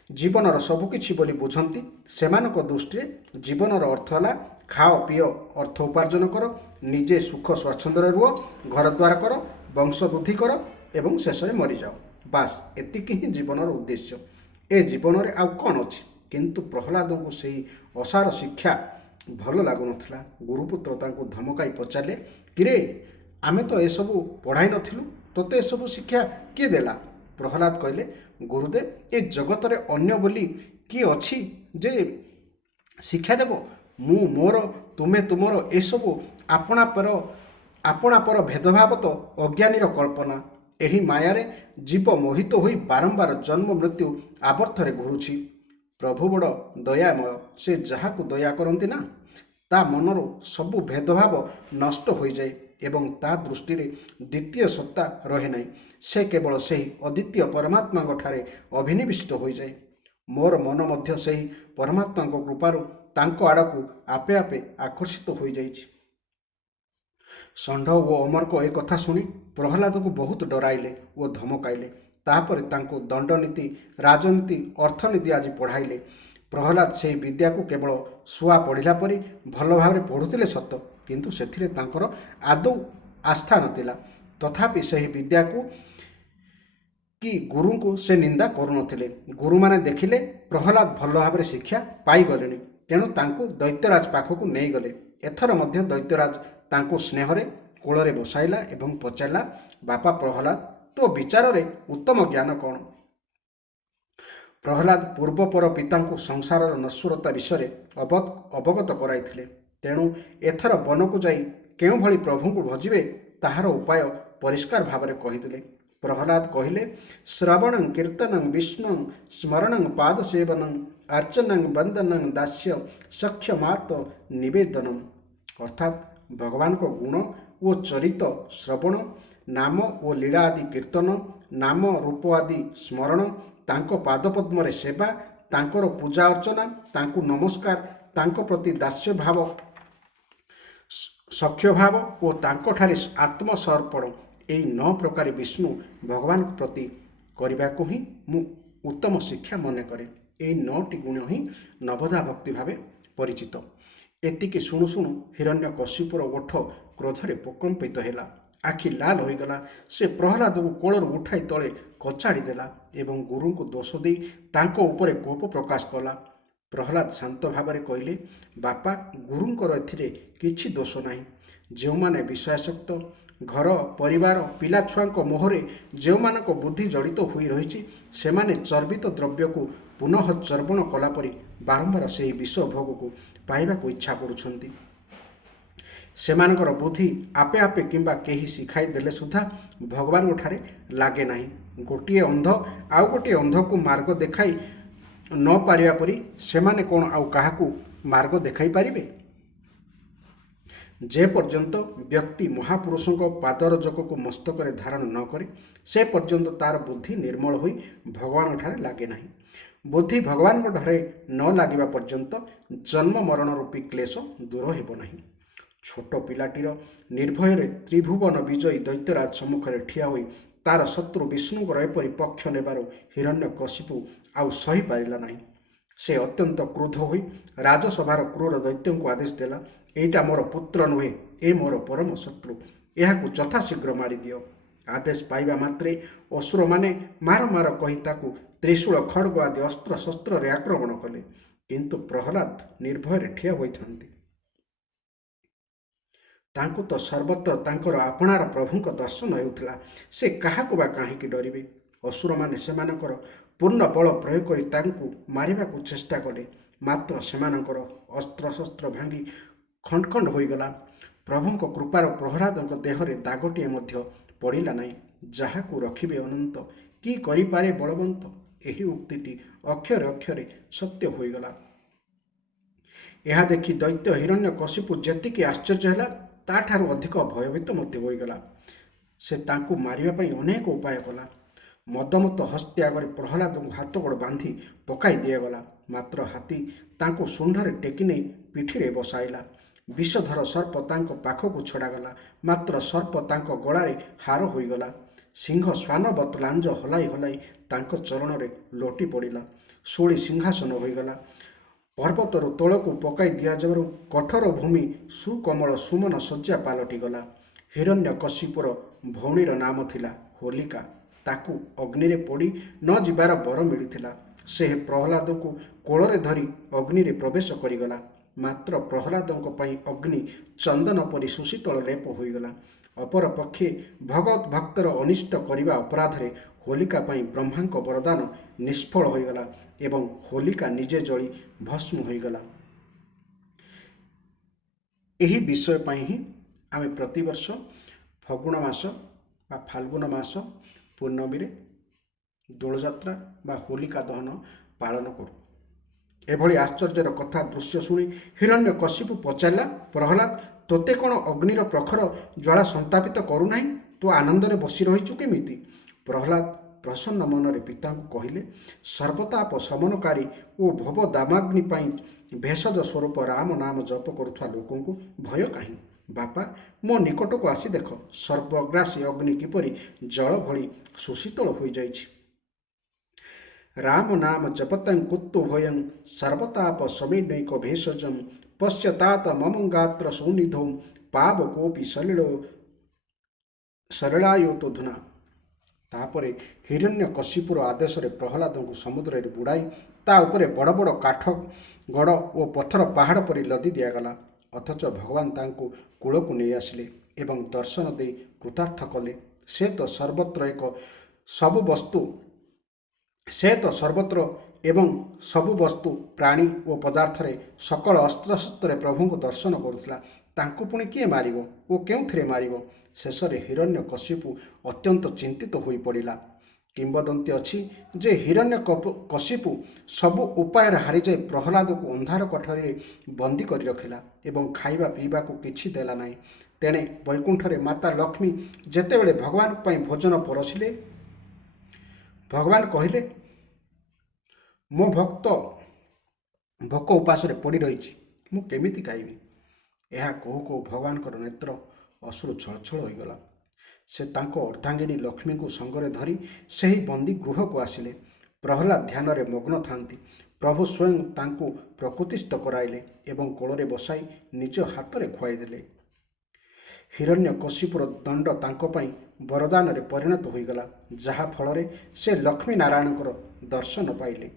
ଜୀବନର ସବୁକିଛି ବୋଲି ବୁଝନ୍ତି, ସେମାନଙ୍କ ଦୃଷ୍ଟିରେ ଜୀବନର ଅର୍ଥ ହେଲା ଖାଅ ପିଅ, ଅର୍ଥ ଉପାର୍ଜନ କର, ନିଜେ ସୁଖ ସ୍ୱାଚ୍ଛନ୍ଦ୍ୟରେ ରୁହ, ଘରଦ୍ୱାର କର, ବଂଶ ବୃଦ୍ଧି କର ଏବଂ ଶେଷରେ ମରିଯାଅ। ବାସ୍ ଏତିକି ହିଁ ଜୀବନର ଉଦ୍ଦେଶ୍ୟ। ଏ ଜୀବନରେ ଆଉ କ'ଣ ଅଛି? କିନ୍ତୁ ପ୍ରହ୍ଲାଦଙ୍କୁ ସେହି ଅସାର ଶିକ୍ଷା ଭଲ ଲାଗୁନଥିଲା। ଗୁରୁପୁତ୍ର ତାଙ୍କୁ ଧମକାଇ ପଚାରିଲେ, କିରେ, ଆମେ ତ ଏସବୁ ପଢ଼ାଇ ନଥିଲୁ, ତୋତେ ଏସବୁ ଶିକ୍ଷା କିଏ ଦେଲା? ପ୍ରହ୍ଲାଦ କହିଲେ, ଗୁରୁଦେବ, ଏ ଜଗତରେ ଅନ୍ୟ ବୋଲି କିଏ ଅଛି ଯେ ଶିକ୍ଷା ଦେବ? ମୁଁ ମୋର, ତୁମେ ତୁମର, ଏସବୁ ଆପଣାପର ଭେଦଭାବ ତ ଅଜ୍ଞାନୀର କଳ୍ପନା। ଏହି ମାୟାରେ ଜୀବ ମୋହିତ ହୋଇ ବାରମ୍ବାର ଜନ୍ମ ମୃତ୍ୟୁ ଆବର୍ତ୍ତରେ ଘୁରୁଛି। ପ୍ରଭୁ ବଡ଼ ଦୟାମୟ। ସେ ଯାହାକୁ ଦୟା କରନ୍ତି ନା, ତା ମନରୁ ସବୁ ଭେଦଭାବ ନଷ୍ଟ ହୋଇଯାଏ ଏବଂ ତା ଦୃଷ୍ଟିରେ ଦ୍ୱିତୀୟ ସତ୍ତା ରହେ ନାହିଁ। ସେ କେବଳ ସେହି ଅଦ୍ୱିତୀୟ ପରମାତ୍ମାଙ୍କ ଠାରେ ଅଭିନିବିଷ୍ଟ ହୋଇଯାଏ। ମୋର ମନ ମଧ୍ୟ ସେହି ପରମାତ୍ମାଙ୍କ କୃପାରୁ ତାଙ୍କ ଆଡ଼କୁ ଆପେ ଆପେ ଆକର୍ଷିତ ହୋଇଯାଇଛି। ଷଣ୍ଢ ଓ ଅମର୍କ ଏ କଥା ଶୁଣି ପ୍ରହ୍ଲାଦଙ୍କୁ ବହୁତ ଡରାଇଲେ ଓ ଧମକାଇଲେ। ତାପରେ ତାଙ୍କୁ ଦଣ୍ଡନୀତି, ରାଜନୀତି, ଅର୍ଥନୀତି ଆଜି ପଢ଼ାଇଲେ। ପ୍ରହ୍ଲାଦ ସେହି ବିଦ୍ୟାକୁ କେବଳ ଶୁଆ ପଢ଼ିଲା ପରି ଭଲ ଭାବରେ ପଢ଼ୁଥିଲେ ସତ, କିନ୍ତୁ ସେଥିରେ ତାଙ୍କର ଆଦୌ ଆସ୍ଥା ନଥିଲା। ତଥାପି ସେହି ବିଦ୍ୟାକୁ କି ଗୁରୁଙ୍କୁ ସେ ନିନ୍ଦା କରୁନଥିଲେ। ଗୁରୁମାନେ ଦେଖିଲେ ପ୍ରହ୍ଲାଦ ଭଲ ଭାବରେ ଶିକ୍ଷା ପାଇଗଲେଣି, ତେଣୁ ତାଙ୍କୁ ଦୈତ୍ୟରାଜ ପାଖକୁ ନେଇଗଲେ। ଏଥର ମଧ୍ୟ ଦୈତ୍ୟରାଜ ତାଙ୍କୁ ସ୍ନେହରେ କୋଳରେ ବସାଇଲା ଏବଂ ପଚାରିଲା, ବାପା ପ୍ରହ୍ଲାଦ, ତୋ ବିଚାରରେ ଉତ୍ତମ ଜ୍ଞାନ କ'ଣ? ପ୍ରହ୍ଲାଦ ପୂର୍ବପର ପିତାଙ୍କୁ ସଂସାରର ନଶ୍ୱରତା ବିଷୟରେ ଅବଗତ କରାଇଥିଲେ। ତେଣୁ ଏଥର ବନକୁ ଯାଇ କେଉଁଭଳି ପ୍ରଭୁଙ୍କୁ ଭଜିବେ ତାହାର ଉପାୟ ପରିଷ୍କାର ଭାବରେ କହିଦେଲେ। ପ୍ରହ୍ଲାଦ କହିଲେ, ଶ୍ରବଣଂ କୀର୍ତ୍ତନଂ ବିଷ୍ଣୁଂ ସ୍ମରଣଂ ପାଦସେବନଂ ଅର୍ଚ୍ଚନଂ ବନ୍ଦନଂ ଦାସ୍ୟ ସଖ୍ୟମାତ ନିବେଦନಂ। ଅର୍ଥାତ୍ ଭଗବାନଙ୍କ ଗୁଣ ଓ ଚରିତ ଶ୍ରବଣ, ନାମ ଓ ଲୀଳା ଆଦି କୀର୍ତ୍ତନ, ନାମ ରୂପ ଆଦି ସ୍ମରଣ, ତାଙ୍କ ପାଦପଦ୍ମରେ ସେବା, ତାଙ୍କର ପୂଜା ଅର୍ଚ୍ଚନା, ତାଙ୍କୁ ନମସ୍କାର, ତାଙ୍କ ପ୍ରତି ଦାସ୍ୟ ଭାବ, ସଖ୍ୟ ଭାବ ଓ ତାଙ୍କଠାରେ ଆତ୍ମସମର୍ପଣ, ଏହି 9 ପ୍ରକାର ବିଷ୍ଣୁ ଭଗବାନଙ୍କ ପ୍ରତି କରିବାକୁ ହିଁ ମୁଁ ଉତ୍ତମ ଶିକ୍ଷା ମନେ କରେ। ଏହି 9ଟି ଗୁଣ ହିଁ ନବଦା ଭକ୍ତି ଭାବେ ପରିଚିତ। ଏତିକି ଶୁଣୁ ଶୁଣୁ ହିରଣ୍ୟକଶିପୁର ଓଠ କ୍ରୋଧରେ ପ୍ରକମ୍ପିତ ହେଲା। ଆଖି ଲାଲ ହୋଇଗଲା। ସେ ପ୍ରହ୍ଲାଦକୁ କୋଳରୁ ଉଠାଇ ତଳେ କଚାଡ଼ି ଦେଲା ଏବଂ ଗୁରୁଙ୍କୁ ଦୋଷ ଦେଇ ତାଙ୍କ ଉପରେ କୋପ ପ୍ରକାଶ କଲା। ପ୍ରହ୍ଲାଦ ଶାନ୍ତ ଭାବରେ କହିଲେ, ବାପା, ଗୁରୁଙ୍କର ଏଥିରେ କିଛି ଦୋଷ ନାହିଁ। ଯେଉଁମାନେ ବିଷୟାସକ୍ତ, ଘର ପରିବାର ପିଲାଛୁଆଙ୍କ ମୋହରେ ଯେଉଁମାନଙ୍କ ବୁଦ୍ଧି ଜଡ଼ିତ ହୋଇ ରହିଛି, ସେମାନେ ଚର୍ବିତ ଦ୍ରବ୍ୟକୁ ପୁନଃ ଚର୍ବଣ କଲାପରି ବାରମ୍ବାର ସେହି ବିଷ ଭୋଗକୁ ପାଇବାକୁ ଇଚ୍ଛା କରୁଛନ୍ତି। ସେମାନଙ୍କର ବୁଦ୍ଧି ଆପେ ଆପେ କିମ୍ବା କେହି ଶିଖାଇ ଦେଲେ ସୁଦ୍ଧା ଭଗବାନଙ୍କଠାରେ ଲାଗେ ନାହିଁ। ଗୋଟିଏ ଅନ୍ଧ ଆଉ ଗୋଟିଏ ଅନ୍ଧକୁ ମାର୍ଗ ଦେଖାଇ ନ ପାରିବା ପରି ସେମାନେ କ'ଣ ଆଉ କାହାକୁ ମାର୍ଗ ଦେଖାଇ ପାରିବେ? ଯେ ପର୍ଯ୍ୟନ୍ତ ବ୍ୟକ୍ତି ମହାପୁରୁଷଙ୍କ ପାଦରଜକକୁ ମସ୍ତକରେ ଧାରଣ ନ କରେ, ସେ ପର୍ଯ୍ୟନ୍ତ ତାର ବୁଦ୍ଧି ନିର୍ମଳ ହୋଇ ଭଗବାନଙ୍କଠାରେ ଲାଗେ ନାହିଁ। ବୁଦ୍ଧି ଭଗବାନଙ୍କଠାରେ ନ ଲାଗିବା ପର୍ଯ୍ୟନ୍ତ ଜନ୍ମ ମରଣ ରୂପୀ କ୍ଲେଶ ଦୂର ହେବ ନାହିଁ। ଛୋଟ ପିଲାଟିର ନିର୍ଭୟରେ ତ୍ରିଭୁବନ ବିଜୟୀ ଦୈତ୍ୟରାଜ ସମ୍ମୁଖରେ ଠିଆ ହୋଇ ତାର ଶତ୍ରୁ ବିଷ୍ଣୁଙ୍କର ଏପରି ପକ୍ଷ ନେବାର ହିରଣ୍ୟକଶିପୁ ଆଉ ସହିପାରିଲା ନାହିଁ। ସେ ଅତ୍ୟନ୍ତ କ୍ରୁଦ୍ଧ ହୋଇ ରାଜସଭାର କ୍ରୂର ଦୈତ୍ୟଙ୍କୁ ଆଦେଶ ଦେଲା, ଏଇଟା ମୋର ପୁତ୍ର ନୁହେଁ, ଏ ମୋର ପରମ ଶତ୍ରୁ, ଏହାକୁ ଯଥାଶୀଘ୍ର ମାରିଦିଅ। ଆଦେଶ ପାଇବା ମାତ୍ରେ ଅସୁରମାନେ ମାର ମାର କହି ତାକୁ ତ୍ରିଶୂଳ ଖଡ଼ଗ ଆଦି ଅସ୍ତ୍ରଶସ୍ତ୍ରରେ ଆକ୍ରମଣ କଲେ। କିନ୍ତୁ ପ୍ରହ୍ଲାଦ ନିର୍ଭୟରେ ଠିଆ ହୋଇଥାନ୍ତି। ତାଙ୍କୁ ତ ସର୍ବତ୍ର ତାଙ୍କର ଆପଣାର ପ୍ରଭୁଙ୍କ ଦର୍ଶନ ହେଉଥିଲା। ସେ କାହାକୁ ବା କାହିଁକି ଡରିବେ? ଅସୁରମାନେ ସେମାନଙ୍କର ପୂର୍ଣ୍ଣ ବଳ ପ୍ରୟୋଗ କରି ତାଙ୍କୁ ମାରିବାକୁ ଚେଷ୍ଟା କଲେ। ମାତ୍ର ସେମାନଙ୍କର ଅସ୍ତ୍ରଶସ୍ତ୍ର ଭାଙ୍ଗି ଖଣ୍ଡ ଖଣ୍ଡ ହୋଇଗଲା। ପ୍ରଭୁଙ୍କ କୃପାର ପ୍ରହ୍ଲାଦଙ୍କ ଦେହରେ ଦାଗଟିଏ ମଧ୍ୟ ପଡ଼ିଲା ନାହିଁ। ଯାହାକୁ ରଖିବେ ଅନନ୍ତ, କି କରିପାରେ ବଳବନ୍ତ, ଏହି ଉକ୍ତିଟି ଅକ୍ଷରେ ଅକ୍ଷରେ ସତ୍ୟ ହୋଇଗଲା। ଏହା ଦେଖି ଦୈତ୍ୟ ହିରଣ୍ୟକଶିପୁ ଯେତିକି ଆଶ୍ଚର୍ଯ୍ୟ ହେଲା, ତାଠାରୁ ଅଧିକ ଭୟଭୀତ ମଧ୍ୟ ହୋଇଗଲା। ସେ ତାଙ୍କୁ ମାରିବା ପାଇଁ ଅନେକ ଉପାୟ କଲା। ମଦମତ ହସ୍ତି ଆଗରେ ପ୍ରହ୍ଲାଦଙ୍କୁ ହାତ ଗୋଡ଼ ବାନ୍ଧି ପକାଇ ଦିଆଗଲା। ମାତ୍ର ହାତୀ ତାଙ୍କୁ ଶୁଣ୍ଢରେ ଟେକି ନେଇ ପିଠିରେ ବସାଇଲା। ବିଷଧର ସର୍ପ ତାଙ୍କ ପାଖକୁ ଛଡ଼ାଗଲା। ମାତ୍ର ସର୍ପ ତାଙ୍କ ଗଳାରେ ହାର ହୋଇଗଲା। ସିଂହ ଶ୍ୱାନବତ୍ ଲାଞ୍ଜ ହଲାଇ ହଲାଇ ତାଙ୍କ ଚରଣରେ ଲୋଟି ପଡ଼ିଲା। ଶୂଳି ସିଂହାସନ ହୋଇଗଲା। ପର୍ବତରୁ ତଳକୁ ପକାଇ ଦିଆଯିବାରୁ କଠୋର ଭୂମି ସୁକୋମଳ ସୁମନ ଶଯ୍ୟା ପାଲଟିଗଲା। ହିରଣ୍ୟକଶିପୁର ଭଉଣୀର ନାମ ଥିଲା ହୋଲିକା। ତାକୁ ଅଗ୍ନିରେ ପୋଡ଼ି ନ ଯିବାର ବର ମିଳିଥିଲା। ସେ ପ୍ରହ୍ଲାଦଙ୍କୁ କୋଳରେ ଧରି ଅଗ୍ନିରେ ପ୍ରବେଶ କରିଗଲା। ମାତ୍ର ପ୍ରହ୍ଲାଦଙ୍କ ପାଇଁ ଅଗ୍ନି ଚନ୍ଦନ ପରି ସୁଶୀତଳ ଲେପ ହୋଇଗଲା। ଅପରପକ୍ଷେ ଭଗବତ ଭକ୍ତର ଅନିଷ୍ଟ କରିବା ଅପରାଧରେ ହୋଲିକା ପାଇଁ ବ୍ରହ୍ମାଙ୍କ ବରଦାନ ନିଷ୍ଫଳ ହୋଇଗଲା ଏବଂ ହୋଲିକା ନିଜେ ଜଳି ଭସ୍ମ ହୋଇଗଲା। ଏହି ବିଷୟ ପାଇଁ ହିଁ ଆମେ ପ୍ରତିବର୍ଷ ଫଗୁଣ ମାସ ବା ଫାଲ୍ଗୁନ ମାସ ପୂର୍ଣ୍ଣମୀରେ ଦୋଳଯାତ୍ରା ବା ହୋଲିକା ଦହନ ପାଳନ କରୁ। ଏଭଳି ଆଶ୍ଚର୍ଯ୍ୟର କଥା ଦୃଶ୍ୟ ଶୁଣି ହିରଣ୍ୟକଶିପୁ ପଚାରିଲା, ପ୍ରହ୍ଲାଦ, ତୋତେ କ'ଣ ଅଗ୍ନିର ପ୍ରଖର ଜ୍ୱାଳା ସନ୍ତାପିତ କରୁନାହିଁ? ତୁ ଆନନ୍ଦରେ ବସି ରହିଛୁ କେମିତି? ପ୍ରହ୍ଲାଦ ପ୍ରସନ୍ନ ମନରେ ପିତାଙ୍କୁ କହିଲେ, ସର୍ବତାପ ଶମନକାରୀ ଓ ଭବ ଦାମାଗ୍ନି ପାଇଁ ଭେଷଜ ସ୍ୱରୂପ ରାମ ନାମ ଜପ କରୁଥିବା ଲୋକଙ୍କୁ ଭୟ କାହିଁ? ବାପା, ମୋ ନିକଟକୁ ଆସି ଦେଖ, ସର୍ବଗ୍ରାସୀ ଅଗ୍ନି କିପରି ଜଳ ଭଳି ସୁଶୀତଳ ହୋଇଯାଇଛି। ରାମ ନାମ ଜପତଂ କୁତୁ ଭୟଂ ସର୍ବତାପ ସମନ୍ୱୟକ ଭେଷଜଂ ପଶ୍ୟତାତ ମମଙ୍ଗାତ୍ର ସୌନିଧୌ ପାବ କୋପି ସରଳାୟତୋଧୁନା। ତାପରେ ହିରଣ୍ୟକଶିପୁର ଆଦେଶରେ ପ୍ରହ୍ଲାଦଙ୍କୁ ସମୁଦ୍ରରେ ବୁଡ଼ାଇ ତା ଉପରେ ବଡ଼ ବଡ଼ କାଠ ଗଡ଼ ଓ ପଥର ପାହାଡ଼ ପରି ଲଦି ଦିଆଗଲା। ଅଥଚ ଭଗବାନ ତାଙ୍କୁ କୂଳକୁ ନେଇ ଆସିଲେ ଏବଂ ଦର୍ଶନ ଦେଇ କୃତାର୍ଥ କଲେ। ସେ ତ ସର୍ବତ୍ର ଏବଂ ସବୁ ବସ୍ତୁ ପ୍ରାଣୀ ଓ ପଦାର୍ଥରେ ସକଳ ଅସ୍ତ୍ରଶସ୍ତ୍ରରେ ପ୍ରଭୁଙ୍କୁ ଦର୍ଶନ କରୁଥିଲା। ତାଙ୍କୁ ପୁଣି କିଏ ମାରିବ ଓ କେଉଁଥିରେ ମାରିବ? ଶେଷରେ ହିରଣ୍ୟକଶିପୁ ଅତ୍ୟନ୍ତ ଚିନ୍ତିତ ହୋଇପଡ଼ିଲା। କିମ୍ବଦନ୍ତୀ ଅଛି ଯେ ହିରଣ୍ୟକଶିପୁ ସବୁ ଉପାୟରେ ହାରିଯାଇ ପ୍ରହ୍ଲାଦକୁ ଅନ୍ଧାର କୋଠରୀରେ ବନ୍ଦୀ କରି ରଖିଲା ଏବଂ ଖାଇବା ପିଇବାକୁ କିଛି ଦେଲା ନାହିଁ। ତେଣେ ବୈକୁଣ୍ଠରେ ମାତା ଲକ୍ଷ୍ମୀ ଯେତେବେଳେ ଭଗବାନଙ୍କ ପାଇଁ ଭୋଜନ ପରସିଲେ, ଭଗବାନ କହିଲେ, ମୋ ଭକ୍ତ ଭୋକ ଉପାସରେ ପଡ଼ି ରହିଛି, ମୁଁ କେମିତି ଖାଇବି? ଏହା କହୁ କହୁ ଭଗବାନଙ୍କର ନେତ୍ର ଅଶ୍ରୁ ଛଳଛଳ ହୋଇଗଲା। ସେ ତାଙ୍କ ଅର୍ଦ୍ଧାଙ୍ଗିନୀ ଲକ୍ଷ୍ମୀଙ୍କୁ ସଙ୍ଗରେ ଧରି ସେହି ବନ୍ଦୀ ଗୃହକୁ ଆସିଲେ। ପ୍ରହ୍ଲାଦ ଧ୍ୟାନରେ ମଗ୍ନ ଥାନ୍ତି। ପ୍ରଭୁ ସ୍ୱୟଂ ତାଙ୍କୁ ପ୍ରକୃତିସ୍ଥ କରାଇଲେ ଏବଂ କୋଳରେ ବସାଇ ନିଜ ହାତରେ ଖୁଆଇଦେଲେ। ହିରଣ୍ୟକଶିପୁର ଦଣ୍ଡ ତାଙ୍କ ପାଇଁ ବରଦାନରେ ପରିଣତ ହୋଇଗଲା, ଯାହା ଫଳରେ ସେ ଲକ୍ଷ୍ମୀ ନାରାୟଣଙ୍କର ଦର୍ଶନ ପାଇଲେ।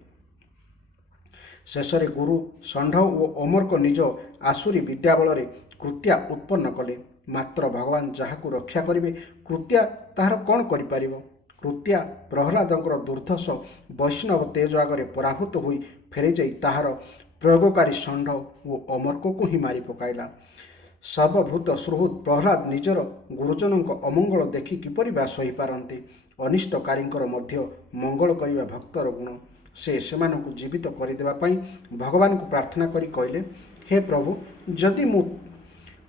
ଶେଷରେ ଗୁରୁ ଷଣ୍ଢ ଓ ଅମରକ ନିଜ ଆସୁରୀ ବିଦ୍ୟା ବଳରେ କୃତ୍ୟା ଉତ୍ପନ୍ନ କଲେ। ମାତ୍ର ଭଗବାନ ଯାହାକୁ ରକ୍ଷା କରିବେ, କୃତ୍ୟା ତାହାର କ'ଣ କରିପାରିବ? କୃତ୍ୟା ପ୍ରହ୍ଲାଦଙ୍କର ଦୁର୍ଦ୍ଧର୍ଷ ବୈଷ୍ଣବ ତେଜ ଆଗରେ ପରାଭୂତ ହୋଇ ଫେରିଯାଇ ତାହାର ପ୍ରୟୋଗକାରୀ ଷଣ୍ଢ ଓ ଅମରକକୁ ହିଁ ମାରି ପକାଇଲା। ସର୍ବଭୂତ ସୁହୃଦ୍ ପ୍ରହ୍ଲାଦ ନିଜର ଗୁରୁଜନଙ୍କ ଅମଙ୍ଗଳ ଦେଖି କିପରି ବା ସହିପାରନ୍ତି? ଅନିଷ୍ଟକାରୀଙ୍କର ମଧ୍ୟ ମଙ୍ଗଳ କରିବା ଭକ୍ତର ଗୁଣ। ସେ ସେମାନଙ୍କୁ ଜୀବିତ କରିଦେବା ପାଇଁ ଭଗବାନଙ୍କୁ ପ୍ରାର୍ଥନା କରି କହିଲେ, ହେ ପ୍ରଭୁ, ଯଦି ମୁଁ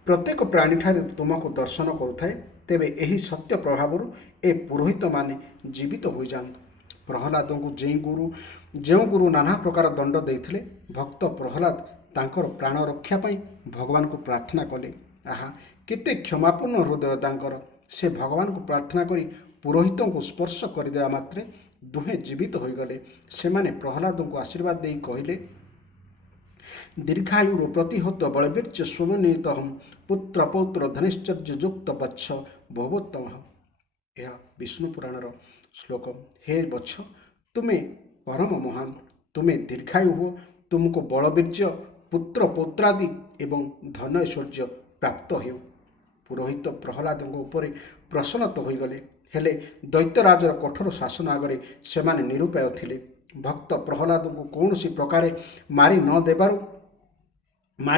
ପ୍ରତ୍ୟେକ ପ୍ରାଣୀଠାରେ ତୁମକୁ ଦର୍ଶନ କରୁଥାଏ, ତେବେ ଏହି ସତ୍ୟ ପ୍ରଭାବରୁ ଏ ପୁରୋହିତମାନେ ଜୀବିତ ହୋଇଯାଆନ୍ତୁ। ପ୍ରହ୍ଲାଦଙ୍କୁ ଯେଉଁ ଗୁରୁ ନାନା ପ୍ରକାର ଦଣ୍ଡ ଦେଇଥିଲେ, ଭକ୍ତ ପ୍ରହ୍ଲାଦ ତାଙ୍କର ପ୍ରାଣ ରକ୍ଷା ପାଇଁ ଭଗବାନଙ୍କୁ ପ୍ରାର୍ଥନା କଲେ। ଆହା, କେତେ କ୍ଷମାପୂର୍ଣ୍ଣ ହୃଦୟ ତାଙ୍କର! ସେ ଭଗବାନଙ୍କୁ ପ୍ରାର୍ଥନା କରି ପୁରୋହିତଙ୍କୁ ସ୍ପର୍ଶ କରିଦେବା ମାତ୍ରେ ଦୁହେଁ ଜୀବିତ ହୋଇଗଲେ। ସେମାନେ ପ୍ରହ୍ଲାଦଙ୍କୁ ଆଶୀର୍ବାଦ ଦେଇ କହିଲେ, ଦୀର୍ଘାୟୁର ପ୍ରତିହତ ବଳବୀର୍ଯ୍ୟ ସୁମନିତଃ ପୁତ୍ର ପୌତ୍ର ଧନୈଶ୍ଚର୍ଯ୍ୟ ଯୁକ୍ତ ବତ୍ସ ଭଗବତ୍ତମ। ଏହା ବିଷ୍ଣୁ ପୁରାଣର ଶ୍ଲୋକ। ହେ ବତ୍ସ, ତୁମେ ପରମ ମହାନ, ତୁମେ ଦୀର୍ଘାୟୁ ହୁଅ, ତୁମକୁ ବଳବୀର୍ଯ୍ୟ, ପୁତ୍ର ପୌତ୍ରାଦି ଏବଂ ଧନ ଐଶ୍ୱର୍ଯ୍ୟ ପ୍ରାପ୍ତ ହେଉ। ପୁରୋହିତ ପ୍ରହ୍ଲାଦଙ୍କ ଉପରେ ପ୍ରସନ୍ନ ହୋଇଗଲେ, ହେଲେ ଦୈତ୍ୟରାଜର କଠୋର ଶାସନ ଆଗରେ ସେମାନେ ନିରୁପାୟ ଥିଲେ। ଭକ୍ତ ପ୍ରହ୍ଲାଦଙ୍କୁ କୌଣସି ପ୍ରକାରେ ମାରି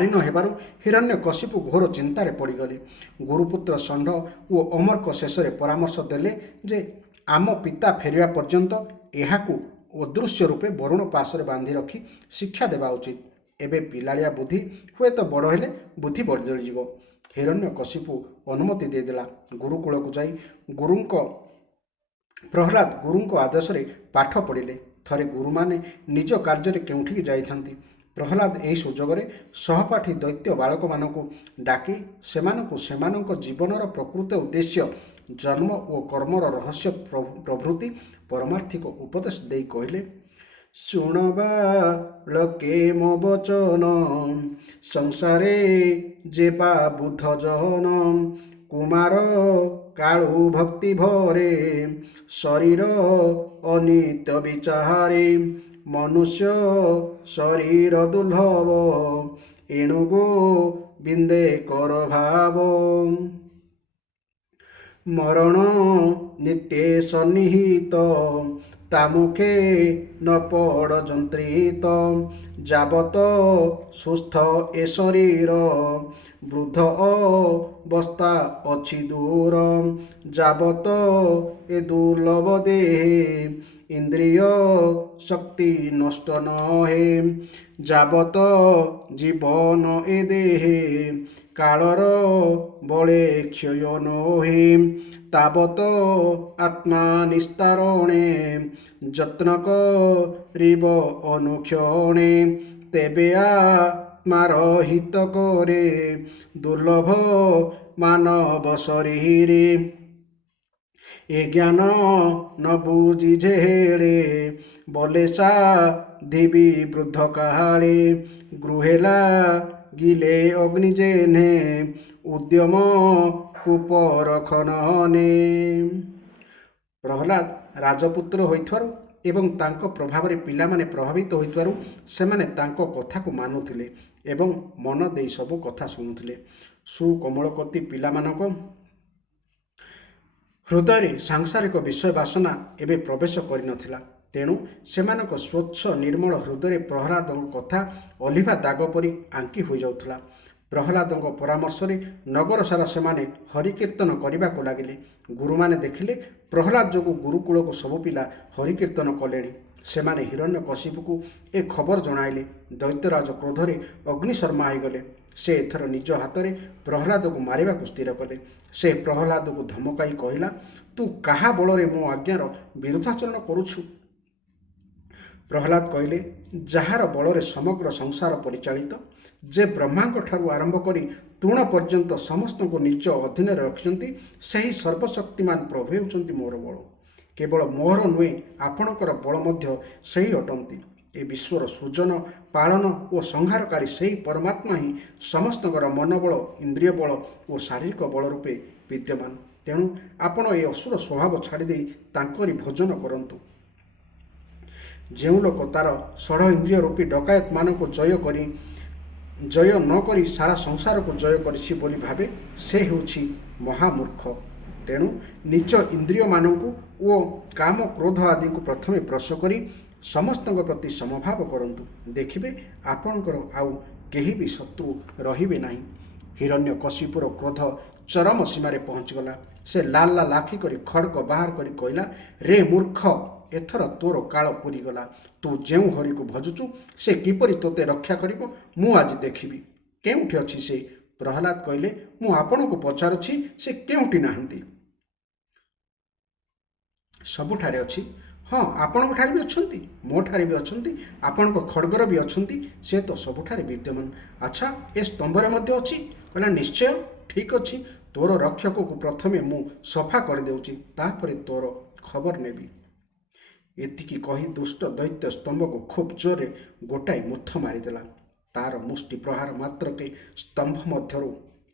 ନ ହେବାରୁ ହିରଣ୍ୟକଶିପୁ ଘୋର ଚିନ୍ତାରେ ପଡ଼ିଗଲେ। ଗୁରୁପୁତ୍ର ଷଣ୍ଢ ଓ ଅମରକ ଶେଷରେ ପରାମର୍ଶ ଦେଲେ ଯେ ଆମ ପିତା ଫେରିବା ପର୍ଯ୍ୟନ୍ତ ଏହାକୁ ଅଦୃଶ୍ୟ ରୂପେ ବରୁଣ ପାଶରେ ବାନ୍ଧି ରଖି ଶିକ୍ଷା ଦେବା ଉଚିତ। ଏବେ ପିଲାଳିଆ ବୁଦ୍ଧି, ହୁଏତ ବଡ଼ ହେଲେ ବୁଦ୍ଧି ବଦଳିଯିବ। ହିରଣ୍ୟକଶିପୁ ଅନୁମତି ଦେଇଦେଲା। ଗୁରୁକୁଳକୁ ଯାଇ ପ୍ରହ୍ଲାଦ ଗୁରୁଙ୍କ ଆଦେଶରେ ପାଠ ପଢ଼ିଲେ। ଥରେ ଗୁରୁମାନେ ନିଜ କାର୍ଯ୍ୟରେ କେଉଁଠିକି ଯାଇଥାନ୍ତି। ପ୍ରହ୍ଲାଦ ଏହି ସୁଯୋଗରେ ସହପାଠୀ ଦୈତ୍ୟ ବାଳକମାନଙ୍କୁ ଡାକି ସେମାନଙ୍କୁ ସେମାନଙ୍କ ଜୀବନର ପ୍ରକୃତ ଉଦ୍ଦେଶ୍ୟ, ଜନ୍ମ ଓ କର୍ମର ରହସ୍ୟ ପ୍ରଭୃତି ପରମାର୍ଥିକ ଉପଦେଶ ଦେଇ କହିଲେ, ଶୁଣ ବାଳକେ ମୋ ବଚନ, ସଂସାରେ ଯେ ବା ବୁଦ୍ଧ ଜହନ, କୁମାର କାଳୁ ଭକ୍ତି ଭରେ, ଶରୀର ଅନିତ୍ୟ ବିଚାରେ, ମନୁଷ୍ୟ ଶରୀର ଦୁର୍ଲଭ, ଏଣୁ ଗୋବିନ୍ଦେ କର ଭାବ, ମରଣ ନିତ୍ୟେ ସନ୍ନିହିତ, ତା ମୁଖେ ନ ପଡ଼ ଯନ୍ତ୍ରିତ, ଯାବତ ସୁସ୍ଥ ଏ ଶରୀର, ବୃଦ୍ଧ ଅବସ୍ଥା ଅଛି ଦୂର, ଯାବତ ଏ ଦୁର୍ଲଭ ଦେହେ, ଇନ୍ଦ୍ରିୟ ଶକ୍ତି ନଷ୍ଟ ନହେ, ଯାବତ ଜୀବନ ଏ ଦେହେ, କାଳର ବଳେ କ୍ଷୟ ନୋହେ, ତାବତ ଆତ୍ମା ନିସ୍ତାରଣେ, ଯତ୍ନ କରିବ ଅନୁକ୍ଷଣେ, ତେବେ ଆତ୍ମାର ହିତ କରେ, ଦୁର୍ଲଭ ମାନବ ଶରୀରେ, ଏ ଜ୍ଞାନ ନ ବୁଝି ଯେଳେ, ବଲେ ସାଧିବି ବୃଦ୍ଧ କାଳେ, ଗୃହେ ଲାଗିଲେ ଅଗ୍ନି ଜେନେ, ଉଦ୍ୟମ କୂପ ରଖନନେ। ପ୍ରହ୍ଲାଦ ରାଜପୁତ୍ର ହୋଇଥିବାରୁ ଏବଂ ତାଙ୍କ ପ୍ରଭାବରେ ପିଲାମାନେ ପ୍ରଭାବିତ ହୋଇଥିବାରୁ ସେମାନେ ତାଙ୍କ କଥାକୁ ମାନୁଥିଲେ ଏବଂ ମନ ଦେଇ ସବୁ କଥା ଶୁଣୁଥିଲେ। ସୁକୋମଳକତି ପିଲାମାନଙ୍କ ହୃଦୟରେ ସାଂସାରିକ ବିଷୟ ବାସନା ଏବେ ପ୍ରବେଶ କରିନଥିଲା। ତେଣୁ ସେମାନଙ୍କ ସ୍ୱଚ୍ଛ ନିର୍ମଳ ହୃଦୟରେ ପ୍ରହ୍ଲାଦଙ୍କ କଥା ଅଲିଭା ଦାଗ ପରି ଆଙ୍କି ହୋଇଯାଉଥିଲା। ପ୍ରହ୍ଲାଦଙ୍କ ପରାମର୍ଶରେ ନଗର ସାରା ସେମାନେ ହରିକୀର୍ତ୍ତନ କରିବାକୁ ଲାଗିଲେ। ଗୁରୁମାନେ ଦେଖିଲେ ପ୍ରହ୍ଲାଦ ଯୋଗୁଁ ଗୁରୁକୁଳକୁ ସବୁ ପିଲା ହରିକୀର୍ତ୍ତନ କଲେଣି। ସେମାନେ ହିରଣ୍ୟକଶିପୁକୁ ଏ ଖବର ଜଣାଇଲେ। ଦୈତ୍ୟରାଜ କ୍ରୋଧରେ ଅଗ୍ନିଶର୍ମା ହୋଇଗଲେ। ସେ ଏଥର ନିଜ ହାତରେ ପ୍ରହ୍ଲାଦକୁ ମାରିବାକୁ ସ୍ଥିର କଲେ। ସେ ପ୍ରହ୍ଲାଦକୁ ଧମକାଇ କହିଲା, ତୁ କାହା ବଳରେ ମୋ ଆଜ୍ଞାର ବିରୁଦ୍ଧାଚରଣ କରୁଛୁ? ପ୍ରହ୍ଲାଦ କହିଲେ, ଯାହାର ବଳରେ ସମଗ୍ର ସଂସାର ପରିଚାଳିତ, ଯେ ବ୍ରହ୍ମାଙ୍କ ଠାରୁ ଆରମ୍ଭ କରି ତୃଣ ପର୍ଯ୍ୟନ୍ତ ସମସ୍ତଙ୍କୁ ନିଜ ଅଧୀନରେ ରଖିଛନ୍ତି, ସେହି ସର୍ବଶକ୍ତିମାନ ପ୍ରଭୁ ହେଉଛନ୍ତି ମୋର ବଳ। କେବଳ ମୋର ନୁହେଁ, ଆପଣଙ୍କର ବଳ ମଧ୍ୟ ସେହି ଅଟନ୍ତି। ଏ ବିଶ୍ୱର ସୃଜନ, ପାଳନ ଓ ସଂହାରକାରୀ ସେହି ପରମାତ୍ମା ହିଁ ସମସ୍ତଙ୍କର ମନୋବଳ, ଇନ୍ଦ୍ରିୟ ବଳ ଓ ଶାରୀରିକ ବଳ ରୂପେ ବିଦ୍ୟମାନ। ତେଣୁ ଆପଣ ଏ ଅସୁର ସ୍ୱଭାବ ଛାଡ଼ିଦେଇ ତାଙ୍କରି ଭୋଜନ କରନ୍ତୁ। ଯେଉଁ ଲୋକ ତାର ଷଡ଼ ଇନ୍ଦ୍ରିୟ ରୂପୀ ଡକାୟତମାନଙ୍କୁ ଜୟ ନ କରି ସାରା ସଂସାରକୁ ଜୟ କରିଛି ବୋଲି ଭାବେ, ସେ ହେଉଛି ମହାମୂର୍ଖ। ତେଣୁ ନିଜ ଇନ୍ଦ୍ରିୟମାନଙ୍କୁ ଓ କାମ କ୍ରୋଧ ଆଦିଙ୍କୁ ପ୍ରଥମେ ପ୍ରଶ କରି ସମସ୍ତଙ୍କ ପ୍ରତି ସମଭାବ କରନ୍ତୁ। ଦେଖିବେ ଆପଣଙ୍କର ଆଉ କେହି ବି ଶତ୍ରୁ ରହିବେ ନାହିଁ। ହିରଣ୍ୟକଶିପୁର କ୍ରୋଧ ଚରମ ସୀମାରେ ପହଞ୍ଚିଗଲା। ସେ ଲାଲ ଲାଲ ଆଖି କରି ଖଡ଼୍ଗ ବାହାର କରି କହିଲା, ରେ ମୂର୍ଖ, ଏଥର ତୋର କାଳ ପୂରିଗଲା। ତୁ ଯେଉଁ ହରିକୁ ଭଜୁଛୁ ସେ କିପରି ତୋତେ ରକ୍ଷା କରିବ ମୁଁ ଆଜି ଦେଖିବି। କେଉଁଠି ଅଛି ସେ? ପ୍ରହ୍ଲାଦ କହିଲେ, ମୁଁ ଆପଣଙ୍କୁ ପଚାରୁଛି, ସେ କେଉଁଠି ନାହାନ୍ତି? ସବୁଠାରେ ଅଛି। ହଁ, ଆପଣଙ୍କଠାରେ ବି ଅଛନ୍ତି, ମୋ ଠାରେ ବି ଅଛନ୍ତି, ଆପଣଙ୍କ ଖଡ଼୍ଗର ବି ଅଛନ୍ତି। ସେ ତ ସବୁଠାରେ ବିଦ୍ୟମାନ। ଆଚ୍ଛା, ଏ ସ୍ତମ୍ଭରେ ମଧ୍ୟ ଅଛି? କହିଲା, ନିଶ୍ଚୟ। ଠିକ୍ ଅଛି, ତୋର ରକ୍ଷକକୁ ପ୍ରଥମେ ମୁଁ ସଫା କରିଦେଉଛି, ତାପରେ ତୋର ଖବର ନେବି। ଏତିକି କହି ଦୁଷ୍ଟ ଦୈତ୍ୟ ସ୍ତମ୍ଭକୁ ଖୁବ୍ ଜୋରରେ ଗୋଟାଏ ମୁଥ ମାରିଦେଲା। ତାର ମୁଷ୍ଟି ପ୍ରହାର ମାତ୍ରକେ ସ୍ତମ୍ଭ ମଧ୍ୟରୁ